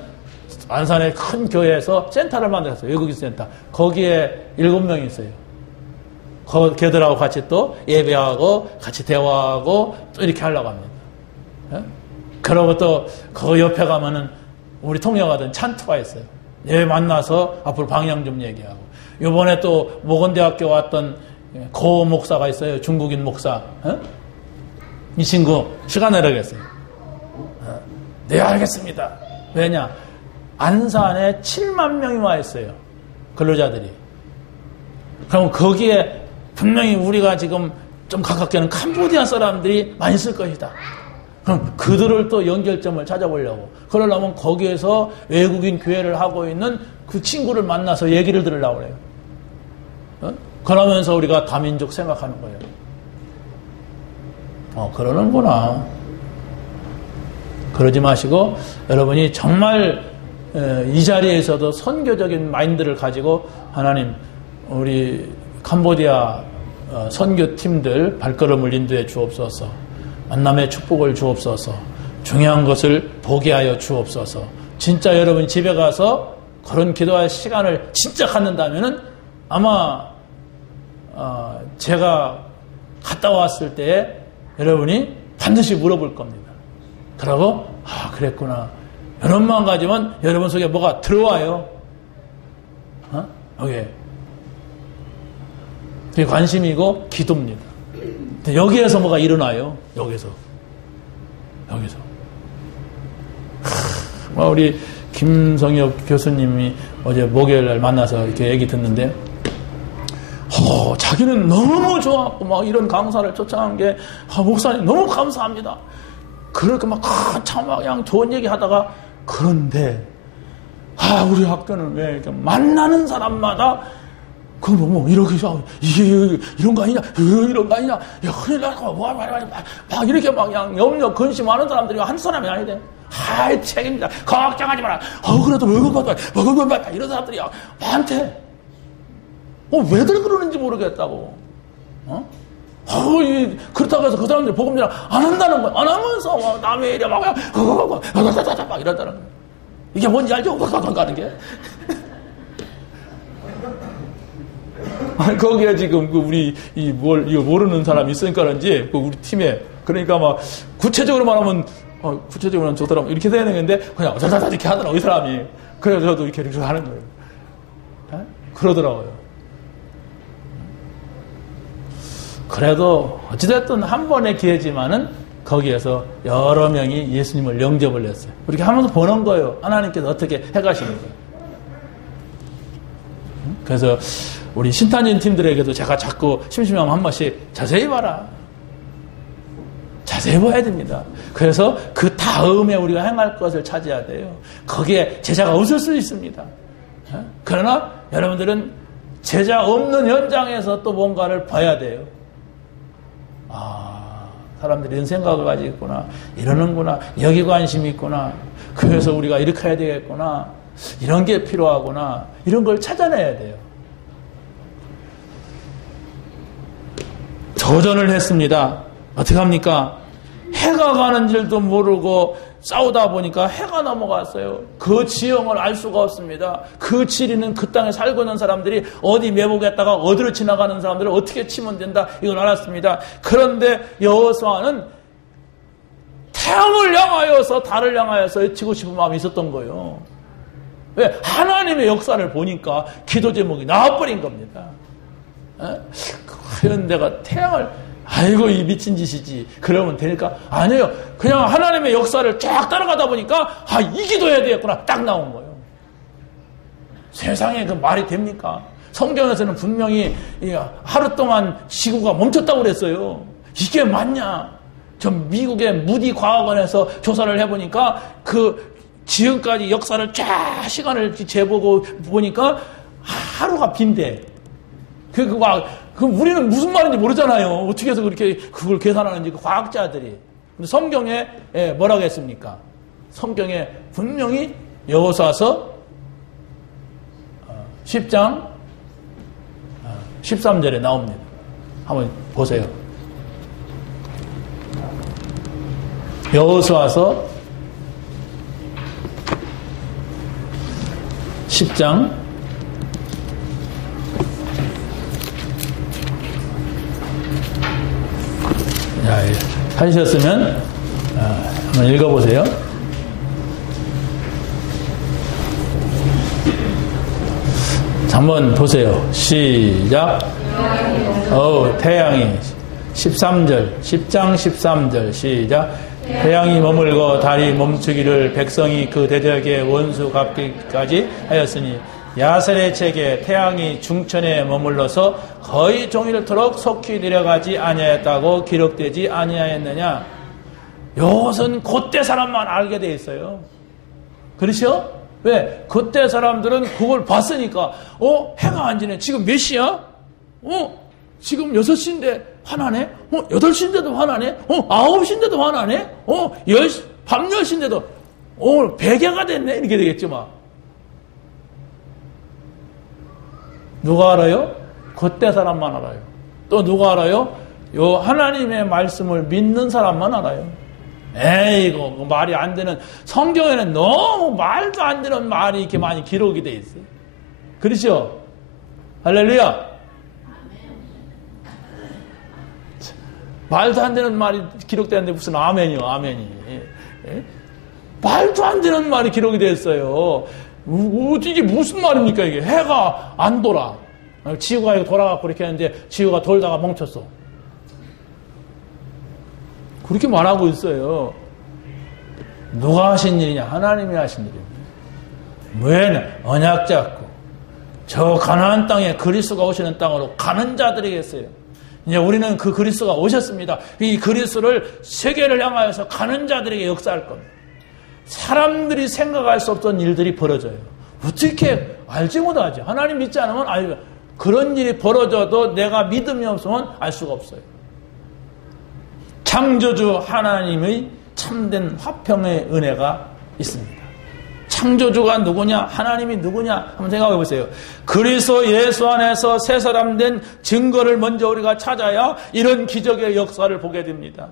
안산의 큰 교회에서 센터를 만들었어요. 외국인 센터. 거기에 7명이 있어요. 걔들하고 같이 또 예배하고 같이 대화하고 또 이렇게 하려고 합니다. 그러고 또 그 옆에 가면은 우리 통역하던 찬투가 있어요. 얘 만나서 앞으로 방향 좀 얘기하고. 요번에 또 모건대학교 왔던 고 목사가 있어요. 중국인 목사. 이 친구 시간 내라겠어요. 네, 알겠습니다. 왜냐? 안산에 7만 명이 와 있어요. 근로자들이. 그럼 거기에 분명히 우리가 지금 좀 가깝게는 캄보디아 사람들이 많이 있을 것이다. 그럼 그들을 또 연결점을 찾아보려고. 그러려면 거기에서 외국인 교회를 하고 있는 그 친구를 만나서 얘기를 들으려고 그래요. 그러면서 우리가 다민족 생각하는 거예요. 그러는구나. 그러지 마시고 여러분이 정말 이 자리에서도 선교적인 마인드를 가지고 하나님 우리 캄보디아 선교팀들 발걸음을 인도해 주옵소서. 만남의 축복을 주옵소서. 중요한 것을 보게 하여 주옵소서. 진짜 여러분 집에 가서 그런 기도할 시간을 진짜 갖는다면은 아마 제가 갔다 왔을 때에 여러분이 반드시 물어볼 겁니다. 그러고 그랬구나. 이런 마음 가지면 여러분 속에 뭐가 들어와요. 여기에. 그게 관심이고 기도입니다. 여기에서 뭐가 일어나요. 여기서. 우리 김성엽 교수님이 어제 목요일 날 만나서 이렇게 얘기 듣는데 자기는 너무 좋았고 막 이런 강사를 초청한 게 목사님 너무 감사합니다. 그렇게 막 참 그냥 좋은 얘기 하다가 그런데 우리 학교는 왜 이렇게 만나는 사람마다 그거 뭐 이렇게 이게 이런 거 아니냐 이런 거 아니냐 야 큰일 나고 막 이렇게 막 그냥 염려 근심하는 사람들이 한 사람이 아니대. 책임이다. 걱정하지 마라. 그래도 먹을 것 이런 사람들이 많대. 왜들 그러는지 모르겠다고. 그렇다고 해서 그 사람들이 복음전을 안 한다는 거야. 안 하면서 남의 일에 막 이런다는 거야. 이게 뭔지 알죠? 가는 게. 거기에 지금 우리 이거 모르는 사람이 있으니까 그런지 우리 팀에 그러니까 막 구체적으로 말하면 구체적으로는 좋더라고 이렇게 돼야 되는데 그냥 이렇게 하더라고 이 사람이. 그래서 저도 이렇게 하는 거예요. 그러더라고요. 그래도 어찌됐든 한 번의 기회지만은 거기에서 여러 명이 예수님을 영접을 했어요. 이렇게 하면서 보는 거예요. 하나님께서 어떻게 해가시는 거예요. 그래서 우리 신탄진 팀들에게도 제가 자꾸 심심하면 한 번씩 자세히 봐라. 자세히 봐야 됩니다. 그래서 그 다음에 우리가 행할 것을 찾아야 돼요. 거기에 제자가 없을 수 있습니다. 그러나 여러분들은 제자 없는 현장에서 또 뭔가를 봐야 돼요. 사람들이 이런 생각을 가지고 있구나. 이러는구나. 여기 관심이 있구나. 그래서 우리가 이렇게 해야 되겠구나. 이런 게 필요하구나. 이런 걸 찾아내야 돼요. 도전을 했습니다. 어떻게 합니까? 해가 가는 줄도 모르고 싸우다 보니까 해가 넘어갔어요. 그 지형을 알 수가 없습니다. 그 지리는 그 땅에 살고 있는 사람들이 어디 매복했다가 어디로 지나가는 사람들을 어떻게 치면 된다 이걸 알았습니다. 그런데 여호수아는 태양을 향하여서 달을 향하여서 외치고 싶은 마음이 있었던 거예요. 왜? 하나님의 역사를 보니까 기도 제목이 나와버린 겁니다. 과연 내가 태양을 아이고 이 미친 짓이지 그러면 되니까 아니에요. 그냥 하나님의 역사를 쫙 따라가다 보니까 이 기도해야 되겠구나 딱 나온 거예요. 세상에 그 말이 됩니까? 성경에서는 분명히 하루 동안 지구가 멈췄다고 그랬어요. 이게 맞냐? 저 미국의 무디 과학원에서 조사를 해보니까 그 지금까지 역사를 쫙 시간을 재보고 보니까 하루가 빈대. 우리는 무슨 말인지 모르잖아요. 어떻게 해서 그렇게 그걸 계산하는지 그 과학자들이. 근데 성경에 뭐라고 했습니까? 성경에 분명히 여호수아서 10장 13절에 나옵니다. 한번 보세요. 여호수아서 10장 하셨으면 한번 읽어보세요. 한번 보세요. 시작. 태양이 13절 10장 13절 시작. 태양이 머물고 달이 멈추기를 백성이 그 대적의 원수 갚기까지 하였으니 야셀의 책에 태양이 중천에 머물러서 거의 종일토록 속히 내려가지 아니하였다고 기록되지 아니하였느냐. 이것은 그때 사람만 알게 돼 있어요. 그렇죠? 왜? 그때 사람들은 그걸 봤으니까 해가 안 지네. 지금 몇 시야? 지금 6시인데 화나네? 8시인데도 화나네? 9시인데도 화나네? 밤 10시인데도 오늘 백야가 됐네? 이렇게 되겠죠 막. 누가 알아요? 그때 사람만 알아요. 또 누가 알아요? 요 하나님의 말씀을 믿는 사람만 알아요. 이거 말이 안 되는, 성경에는 너무 말도 안 되는 말이 이렇게 많이 기록이 돼 있어요. 그렇죠? 할렐루야. 말도 안 되는 말이 기록되는데 무슨 아멘이요, 아멘이. 말도 안 되는 말이 기록이 됐어요. 이게 무슨 말입니까, 이게? 해가 안 돌아. 지구가 이렇게 돌아가고 이렇게 했는데 지구가 돌다가 멈췄어. 그렇게 말하고 있어요. 누가 하신 일이냐? 하나님이 하신 일입니다. 왜? 언약 잡고 저 가나안 땅에 그리스도가 오시는 땅으로 가는 자들이겠어요. 이제 우리는 그 그리스도가 오셨습니다. 이 그리스도를 세계를 향하여서 가는 자들에게 역사할 겁니다. 사람들이 생각할 수 없던 일들이 벌어져요. 어떻게 알지 못하죠. 하나님 믿지 않으면 알죠. 그런 일이 벌어져도 내가 믿음이 없으면 알 수가 없어요. 창조주 하나님의 참된 화평의 은혜가 있습니다. 창조주가 누구냐? 하나님이 누구냐? 한번 생각해 보세요. 그리스도 예수 안에서 새 사람 된 증거를 먼저 우리가 찾아야 이런 기적의 역사를 보게 됩니다.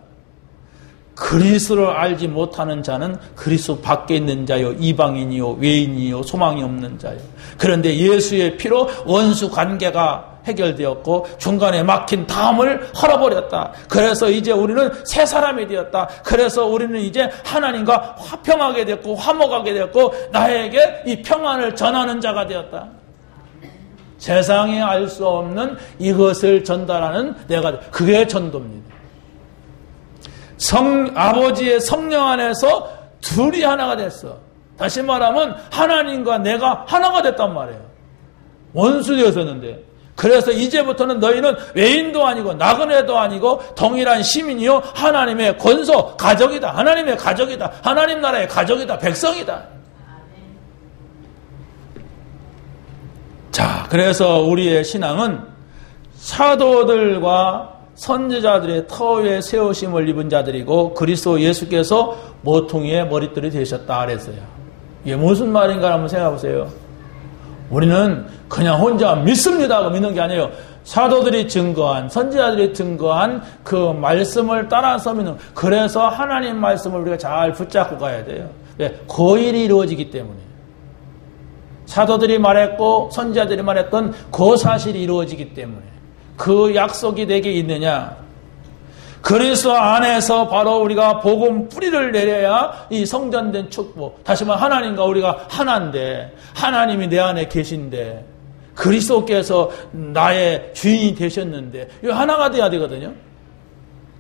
그리스도를 알지 못하는 자는 그리스도 밖에 있는 자요, 이방인이요, 외인이요, 소망이 없는 자요. 그런데 예수의 피로 원수 관계가 해결되었고 중간에 막힌 담을 헐어버렸다. 그래서 이제 우리는 새 사람이 되었다. 그래서 우리는 이제 하나님과 화평하게 됐고 화목하게 됐고 나에게 이 평안을 전하는 자가 되었다. 세상에 알 수 없는 이것을 전달하는 내가, 그게 전도입니다. 아버지의 성령 안에서 둘이 하나가 됐어. 다시 말하면 하나님과 내가 하나가 됐단 말이에요. 원수 되었었는데. 그래서 이제부터는 너희는 외인도 아니고 나그네도 아니고 동일한 시민이요 하나님의 권소 가족이다. 하나님의 가족이다. 하나님 나라의 가족이다. 백성이다. 자, 그래서 우리의 신앙은 사도들과 선지자들의 터 위에 세우심을 입은 자들이고 그리스도 예수께서 모퉁이의 머릿돌이 되셨다 그랬어요. 이게 무슨 말인가 한번 생각해 보세요. 우리는 그냥 혼자 믿습니다 하고 믿는 게 아니에요. 사도들이 증거한, 선지자들이 증거한 그 말씀을 따라서 믿는. 그래서 하나님 말씀을 우리가 잘 붙잡고 가야 돼요. 왜? 그 일이 이루어지기 때문에. 사도들이 말했고 선지자들이 말했던 그 사실이 이루어지기 때문에. 그 약속이 내게 있느냐? 그리스도 안에서 바로 우리가 복음 뿌리를 내려야 이 성전된 축복. 다시 말해 하나님과 우리가 하나인데 하나님이 내 안에 계신데 그리스도께서 나의 주인이 되셨는데 이 하나가 돼야 되거든요.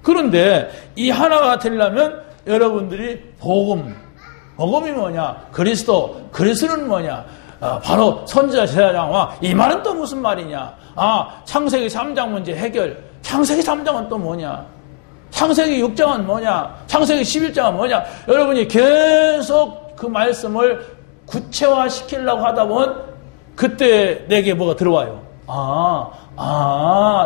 그런데 이 하나가 되려면 여러분들이 복음이 뭐냐? 그리스도는 뭐냐? 바로 선지자 제사장과 이 말은 또 무슨 말이냐? 창세기 3장 문제 해결. 창세기 3장은 또 뭐냐? 창세기 6장은 뭐냐? 창세기 11장은 뭐냐? 여러분이 계속 그 말씀을 구체화시키려고 하다 보면 그때 내게 뭐가 들어와요.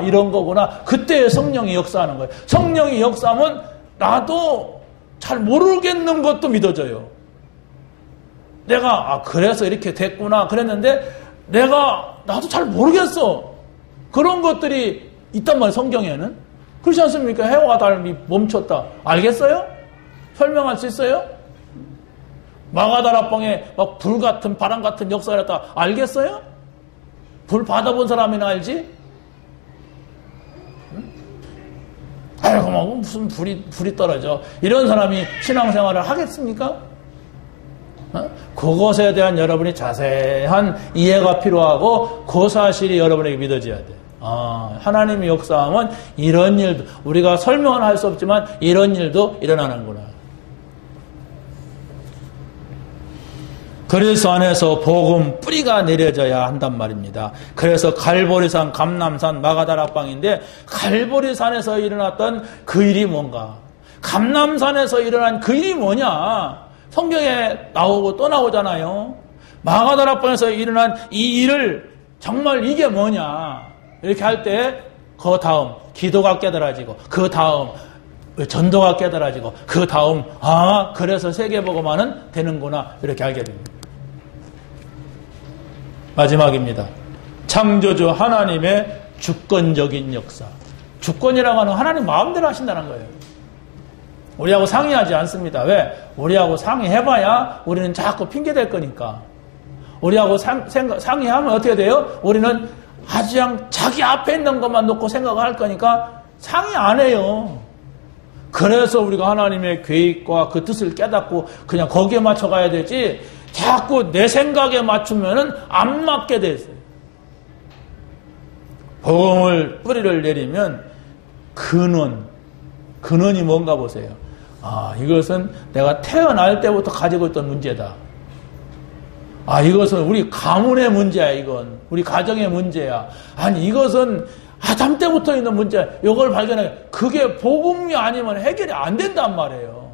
이런 거구나. 그때 성령이 역사하는 거예요. 성령이 역사하면 나도 잘 모르겠는 것도 믿어져요. 내가 그래서 이렇게 됐구나 그랬는데 나도 잘 모르겠어. 그런 것들이 있단 말이에요. 성경에는. 그렇지 않습니까? 해와 달이 멈췄다. 알겠어요? 설명할 수 있어요? 마가다락방에 막 불 같은 바람 같은 역사를 했다. 알겠어요? 불 받아본 사람이나 알지? 아이고 뭐 무슨 불이 떨어져. 이런 사람이 신앙생활을 하겠습니까? 그것에 대한 여러분이 자세한 이해가 필요하고 그 사실이 여러분에게 믿어져야 돼. 하나님의 역사하면 이런 일도 우리가 설명은 할 수 없지만 이런 일도 일어나는구나. 그리스도 안에서 복음 뿌리가 내려져야 한단 말입니다. 그래서 갈보리산, 감람산, 마가다락방인데 갈보리산에서 일어났던 그 일이 뭔가? 감람산에서 일어난 그 일이 뭐냐? 성경에 나오고 또 나오잖아요. 마가다락방에서 일어난 이 일을 정말 이게 뭐냐? 이렇게 할 때 그 다음 기도가 깨달아지고 그 다음 전도가 깨달아지고 그 다음 그래서 세계복음화는 되는구나 이렇게 알게 됩니다. 마지막입니다. 창조주 하나님의 주권적인 역사. 주권이라고 하는 하나님 마음대로 하신다는 거예요. 우리하고 상의하지 않습니다. 왜? 우리하고 상의해봐야 우리는 자꾸 핑계댈 거니까. 우리하고 상의하면 어떻게 돼요? 우리는 아주 그냥 자기 앞에 있는 것만 놓고 생각을 할 거니까 상의 안 해요. 그래서 우리가 하나님의 계획과 그 뜻을 깨닫고 그냥 거기에 맞춰 가야 되지 자꾸 내 생각에 맞추면은 안 맞게 돼 있어요. 복음을 뿌리를 내리면 근원이 뭔가 보세요. 이것은 내가 태어날 때부터 가지고 있던 문제다. 이것은 우리 가문의 문제야, 이건. 우리 가정의 문제야. 아니, 이것은 아담 때부터 있는 문제야. 이걸 발견해. 그게 복음이 아니면 해결이 안 된단 말이에요.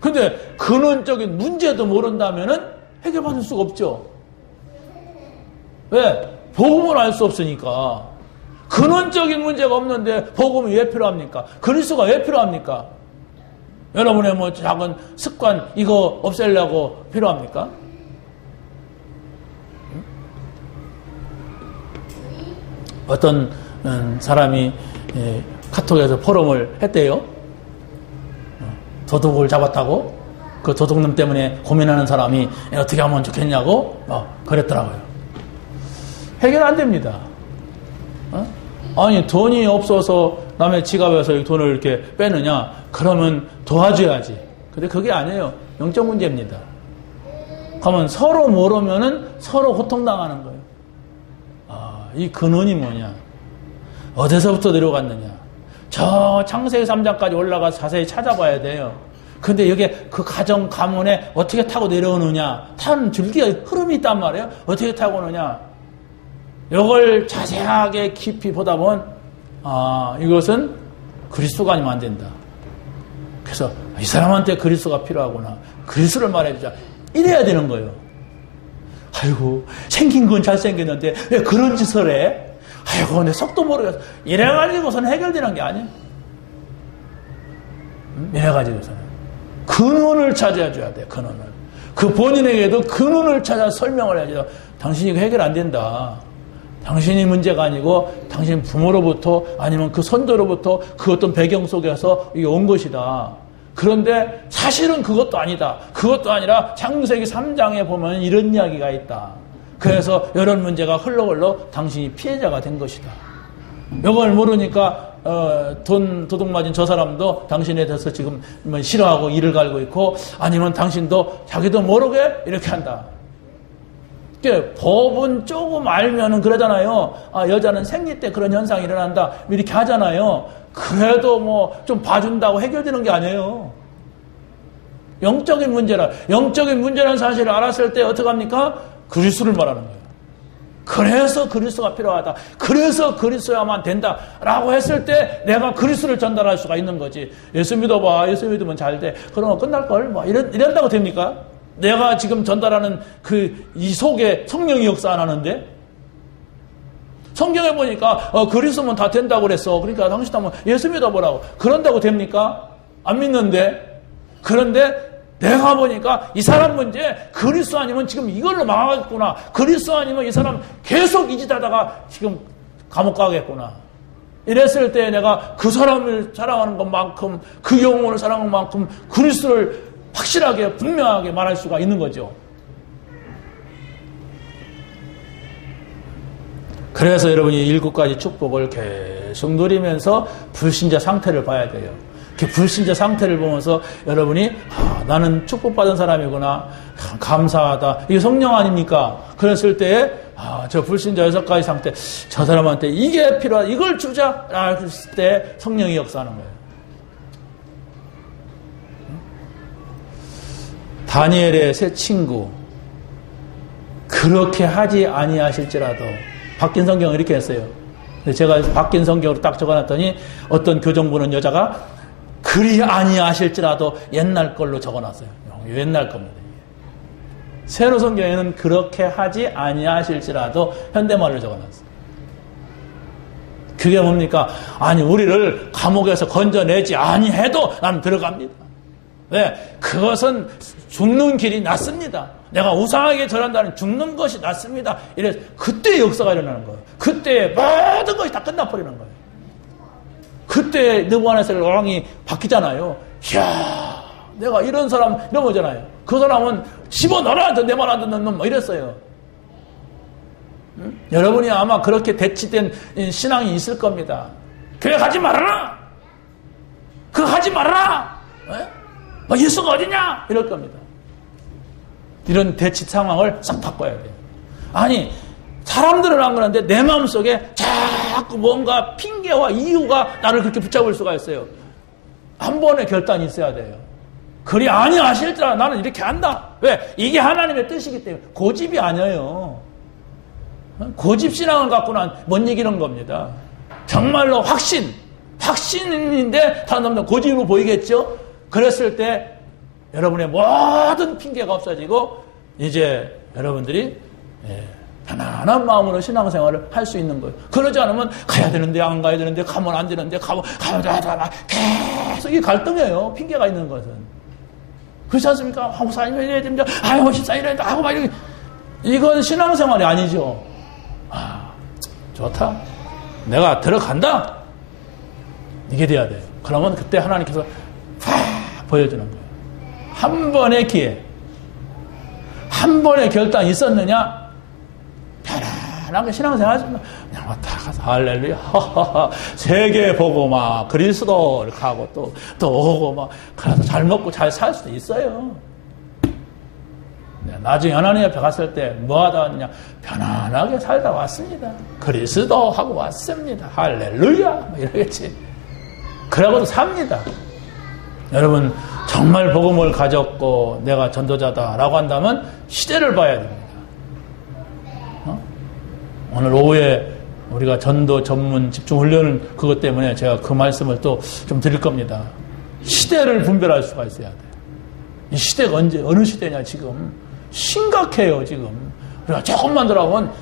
근데 근원적인 문제도 모른다면은 해결받을 수가 없죠. 왜? 복음을 알 수 없으니까. 근원적인 문제가 없는데 복음이 왜 필요합니까? 그리스도가 왜 필요합니까? 여러분의 뭐 작은 습관 이거 없애려고 필요합니까? 어떤 사람이 카톡에서 포럼을 했대요. 도둑을 잡았다고? 그 도둑놈 때문에 고민하는 사람이 어떻게 하면 좋겠냐고 그랬더라고요. 해결 안 됩니다. 아니 돈이 없어서 남의 지갑에서 돈을 이렇게 빼느냐? 그러면 도와줘야지. 근데 그게 아니에요. 영적 문제입니다. 그러면 서로 모르면은 서로 고통당하는 거예요. 이 근원이 뭐냐? 어디서부터 내려갔느냐? 저 창세기 3장까지 올라가서 자세히 찾아봐야 돼요. 근데 여기 그 가정 가문에 어떻게 타고 내려오느냐? 타는 줄기가 흐름이 있단 말이에요. 어떻게 타고 오느냐? 이걸 자세하게 깊이 보다 보면 이것은 그리스도가 아니면 안 된다. 그래서 이 사람한테 그리스도가 필요하구나. 그리스도를 말해주자. 이래야 되는 거예요. 아이고 생긴 건 잘생겼는데 왜 그런 짓을 해? 아이고 내 속도 모르겠어. 이래가지고서는 해결되는 게 아니에요. 이래가지고서는 근원을 찾아줘야 돼. 근원을. 그 본인에게도 근원을 찾아 설명을 해야죠. 당신이 해결 안 된다. 당신이 문제가 아니고 당신 부모로부터 아니면 그 선조로부터 그 어떤 배경 속에서 이게 온 것이다. 그런데 사실은 그것도 아니다. 그것도 아니라 창세기 3장에 보면 이런 이야기가 있다. 그래서 이런 문제가 흘러 당신이 피해자가 된 것이다. 이걸 모르니까 도둑 맞은 저 사람도 당신에 대해서 지금 싫어하고 이를 갈고 있고 아니면 당신도 자기도 모르게 이렇게 한다. 법은 조금 알면은 그러잖아요. 여자는 생리 때 그런 현상이 일어난다. 이렇게 하잖아요. 그래도 뭐 좀 봐준다고 해결되는 게 아니에요. 영적인 문제라는 사실을 알았을 때 어떻게 합니까? 그리스도를 말하는 거예요. 그래서 그리스도가 필요하다. 그래서 그리스도야만 된다라고 했을 때 내가 그리스도를 전달할 수가 있는 거지. 예수 믿어봐. 예수 믿으면 잘 돼. 그러면 끝날걸? 뭐 이런다고 됩니까? 내가 지금 전달하는 이 속에 성령이 역사 안 하는데? 성경에 보니까 그리스도면 다 된다고 그랬어. 그러니까 당신 한번 예수 믿어보라고. 그런다고 됩니까? 안 믿는데? 그런데 내가 보니까 이 사람 문제 그리스도 아니면 지금 이걸로 망하겠구나. 그리스도 아니면 이 사람 계속 이 짓 하다가 지금 감옥 가겠구나. 이랬을 때 내가 그 사람을 사랑하는 것만큼 그 영혼을 사랑하는 만큼 그리스도를 확실하게 분명하게 말할 수가 있는 거죠. 그래서 여러분이 7가지 축복을 계속 누리면서 불신자 상태를 봐야 돼요. 그 불신자 상태를 보면서 여러분이 나는 축복받은 사람이구나. 감사하다. 이게 성령 아닙니까? 그랬을 때 저 불신자 6가지 상태 저 사람한테 이게 필요하다. 이걸 주자. 했을 때 성령이 역사하는 거예요. 다니엘의 새 친구 그렇게 하지 아니하실지라도 바뀐 성경을 이렇게 했어요. 제가 바뀐 성경으로 딱 적어놨더니 어떤 교정부는 여자가 그리 아니하실지라도 옛날 걸로 적어놨어요. 옛날 겁니다. 새로 성경에는 그렇게 하지 아니하실지라도 현대말로 적어놨어요. 그게 뭡니까? 아니 우리를 감옥에서 건져내지 아니해도 난 들어갑니다. 네, 그것은 죽는 길이 낫습니다. 내가 우상하게 절한다는 죽는 것이 낫습니다. 이래서 그때 역사가 일어나는 거예요. 그때 모든 것이 다 끝나버리는 거예요. 그때 느부갓네살 왕이 바뀌잖아요. 이야, 내가 이런 사람 넘어잖아요. 그 사람은 집어넣어라, 내 말 안 듣는 놈, 뭐 이랬어요. 응? 여러분이 아마 그렇게 대치된 신앙이 있을 겁니다. 교회 가지 말아라! 그거 하지 말아라! 예수가 어디냐? 이럴 겁니다. 이런 대치 상황을 싹 바꿔야 돼요. 아니, 사람들은 안 그러는데 내 마음속에 자꾸 뭔가 핑계와 이유가 나를 그렇게 붙잡을 수가 있어요. 한 번의 결단이 있어야 돼요. 그리 아니하실 줄 알아. 나는 이렇게 한다. 왜? 이게 하나님의 뜻이기 때문에. 고집이 아니에요. 고집신앙을 갖고는 못 이기는 겁니다. 정말로 확신인데 다른 놈들 고집으로 보이겠죠? 그랬을 때 여러분의 모든 핑계가 없어지고 이제 여러분들이 편안한 마음으로 신앙생활을 할 수 있는 거예요. 그러지 않으면 가야 되는데 안 가야 되는데 가면 안 되는데 가면 계속 이 갈등이에요. 핑계가 있는 것은. 그렇지 않습니까? 한국사님 이래야 됩니다. 신사 이래야 된다. 하고 막 이렇게. 이건 신앙생활이 아니죠. 좋다. 내가 들어간다. 이게 돼야 돼요. 그러면 그때 하나님께서 보여주는 거예요. 한 번의 기회, 한 번의 결단이 있었느냐? 편안하게 신앙생활 하지 마. 그냥 다 가서 할렐루야, 세계 보고 막 그리스도 이렇게 하고 또 오고 막 가서 잘 먹고 잘 살 수도 있어요. 나중에 하나님 앞에 갔을 때 뭐 하다 왔느냐? 편안하게 살다 왔습니다. 그리스도 하고 왔습니다. 할렐루야 이러겠지. 그러고도 삽니다. 여러분 정말 복음을 가졌고 내가 전도자다라고 한다면 시대를 봐야 됩니다. 오늘 오후에 우리가 전도 전문 집중훈련 그것 때문에 제가 그 말씀을 또 좀 드릴 겁니다. 시대를 분별할 수가 있어야 돼요. 이 시대가 어느 시대냐 지금. 심각해요 지금. 우리가 조금만 들어가면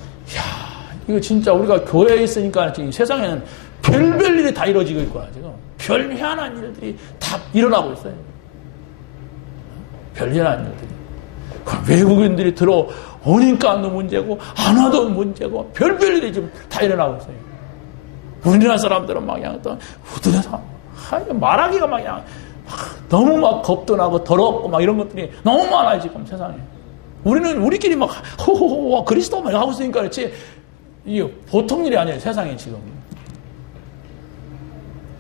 이거 진짜 우리가 교회에 있으니까 지금 세상에는 별별 일이 다 이루어지고 있구나 지금. 별 희한한 일들이 다 일어나고 있어요. 별 희한한 일들이. 외국인들이 들어오니까도 문제고 안 와도 문제고 별별 일이 지금 다 일어나고 있어요. 우리나라 사람들은 막 그냥 또 후들해서 말하기가 막 그냥 너무 막 겁도 나고 더럽고 막 이런 것들이 너무 많아요 지금 세상에. 우리끼리 막 호호호 그리스도 막 하고 있으니까 그렇지 이게 보통 일이 아니에요 세상에 지금.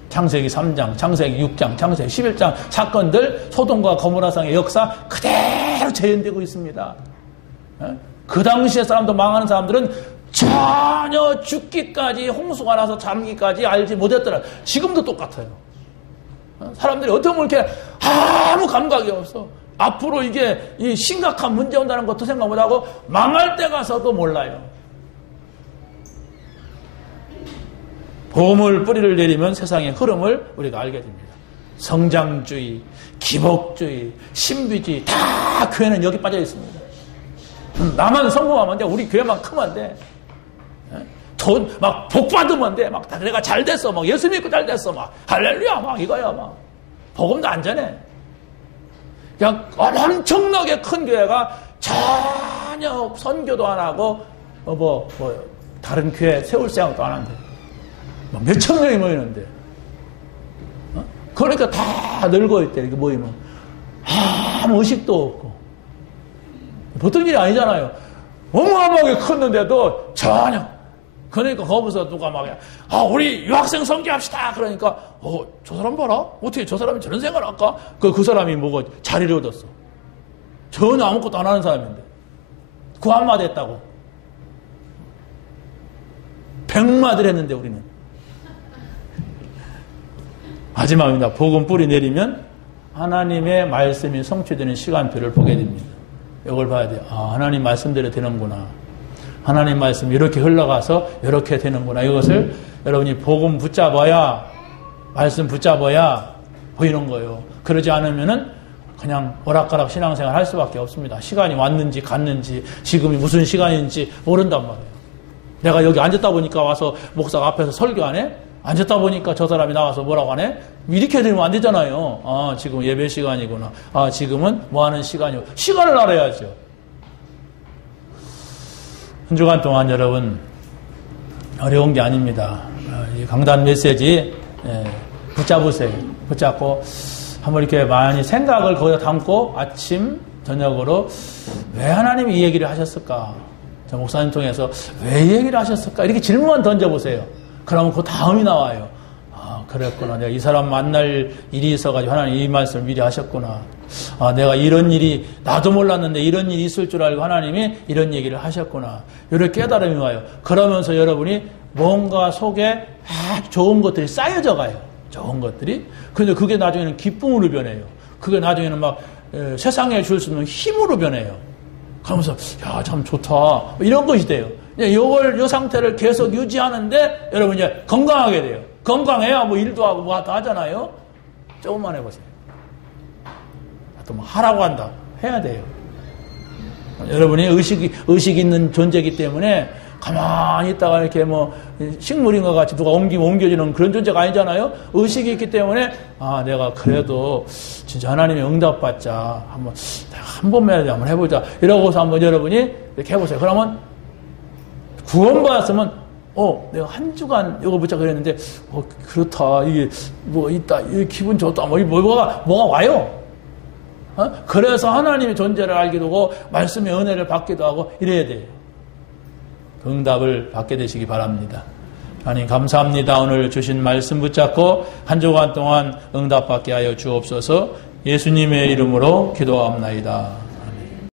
창세기 3장, 창세기 6장, 창세기 11장 사건들 소돔과 고모라상의 역사 그대로 재현되고 있습니다. 그 당시에 사람도 망하는 사람들은 전혀 죽기까지 홍수가 나서 잠기까지 알지 못했더라. 지금도 똑같아요. 사람들이 어떻게 보면 이렇게 아무 감각이 없어. 앞으로 이게 이 심각한 문제 온다는 것도 생각 못하고 망할 때 가서도 몰라요. 복음을 뿌리를 내리면 세상의 흐름을 우리가 알게 됩니다. 성장주의, 기복주의, 신비주의 다 교회는 여기 빠져 있습니다. 나만 성공하면 돼. 우리 교회만 크면 돼. 돈 막 복 받으면 돼. 막 내가 잘 됐어. 막 예수 믿고 잘 됐어. 막 할렐루야. 막 이거야. 막 복음도 안 전해. 그냥 엄청나게 큰 교회가 전혀 선교도 안 하고 다른 교회 세울 생각도 안 하는데 몇천 명이 모이는데 그러니까 다 늙어 있대. 이렇게 모이면 아무 의식도 없고 보통 일이 아니잖아요. 어마어마하게 컸는데도 전혀. 그러니까 거기서 누가 막 우리 유학생 선교합시다. 그러니까 저 사람 봐라. 어떻게 저 사람이 저런 생각을 할까? 그 사람이 뭐고 자리를 얻었어. 전혀 아무것도 안 하는 사람인데 그 한마디 했다고 100마디를 했는데 우리는. 마지막입니다. 복음 뿌리 내리면 하나님의 말씀이 성취되는 시간표를 보게 됩니다. 이걸 봐야 돼요. 하나님 말씀대로 되는구나. 하나님 말씀이 이렇게 흘러가서 이렇게 되는구나. 이것을 여러분이 복음 붙잡아야, 말씀 붙잡아야 보이는 거예요. 그러지 않으면은 그냥 오락가락 신앙생활 할 수밖에 없습니다. 시간이 왔는지 갔는지 지금이 무슨 시간인지 모른단 말이에요. 내가 여기 앉았다 보니까 와서 목사가 앞에서 설교 안 해? 앉았다 보니까 저 사람이 나와서 뭐라고 하네? 이렇게 되면 안 되잖아요. 지금 예배 시간이구나. 지금은 뭐 하는 시간이고. 시간을 알아야죠. 한 주간 동안 여러분, 어려운 게 아닙니다. 이 강단 메시지, 붙잡으세요. 붙잡고, 한번 이렇게 많이 생각을 거기다 담고 아침, 저녁으로 왜 하나님이 이 얘기를 하셨을까? 저 목사님 통해서 왜 이 얘기를 하셨을까? 이렇게 질문 던져보세요. 그러면 그 다음이 나와요. 그랬구나. 내가 이 사람 만날 일이 있어가지고 하나님 이 말씀을 미리 하셨구나. 내가 이런 일이, 나도 몰랐는데 이런 일이 있을 줄 알고 하나님이 이런 얘기를 하셨구나. 이렇게 깨달음이 와요. 그러면서 여러분이 뭔가 속에 좋은 것들이 쌓여져 가요. 좋은 것들이. 근데 그게 나중에는 기쁨으로 변해요. 그게 나중에는 막 세상에 줄 수 있는 힘으로 변해요. 그러면서 야, 참 좋다. 이런 것이 돼요. 요 상태를 계속 유지하는데 여러분 이제 건강하게 돼요. 건강해야 뭐 일도 하고 뭐 다 하잖아요. 조금만 해보세요. 또 뭐 하라고 한다. 해야 돼요. 여러분이 의식 있는 존재이기 때문에 가만히 있다가 이렇게 뭐 식물인 것 같이 누가 옮겨지는 그런 존재가 아니잖아요. 의식이 있기 때문에 아, 내가 그래도 진짜 하나님의 응답받자. 한 번만 한번 해보자. 이러고서 한번 여러분이 이렇게 해보세요. 그러면 구원받았으면 내가 한 주간 이거 붙자 그랬는데 그렇다. 이게 뭐 있다. 이 기분 좋다. 뭐가 와요. 그래서 하나님의 존재를 알게 되고 말씀의 은혜를 받기도 하고 이래야 돼요. 응답을 받게 되시기 바랍니다. 하나님 감사합니다. 오늘 주신 말씀 붙잡고 한 주간 동안 응답받게 하여 주옵소서. 예수님의 이름으로 기도합나이다.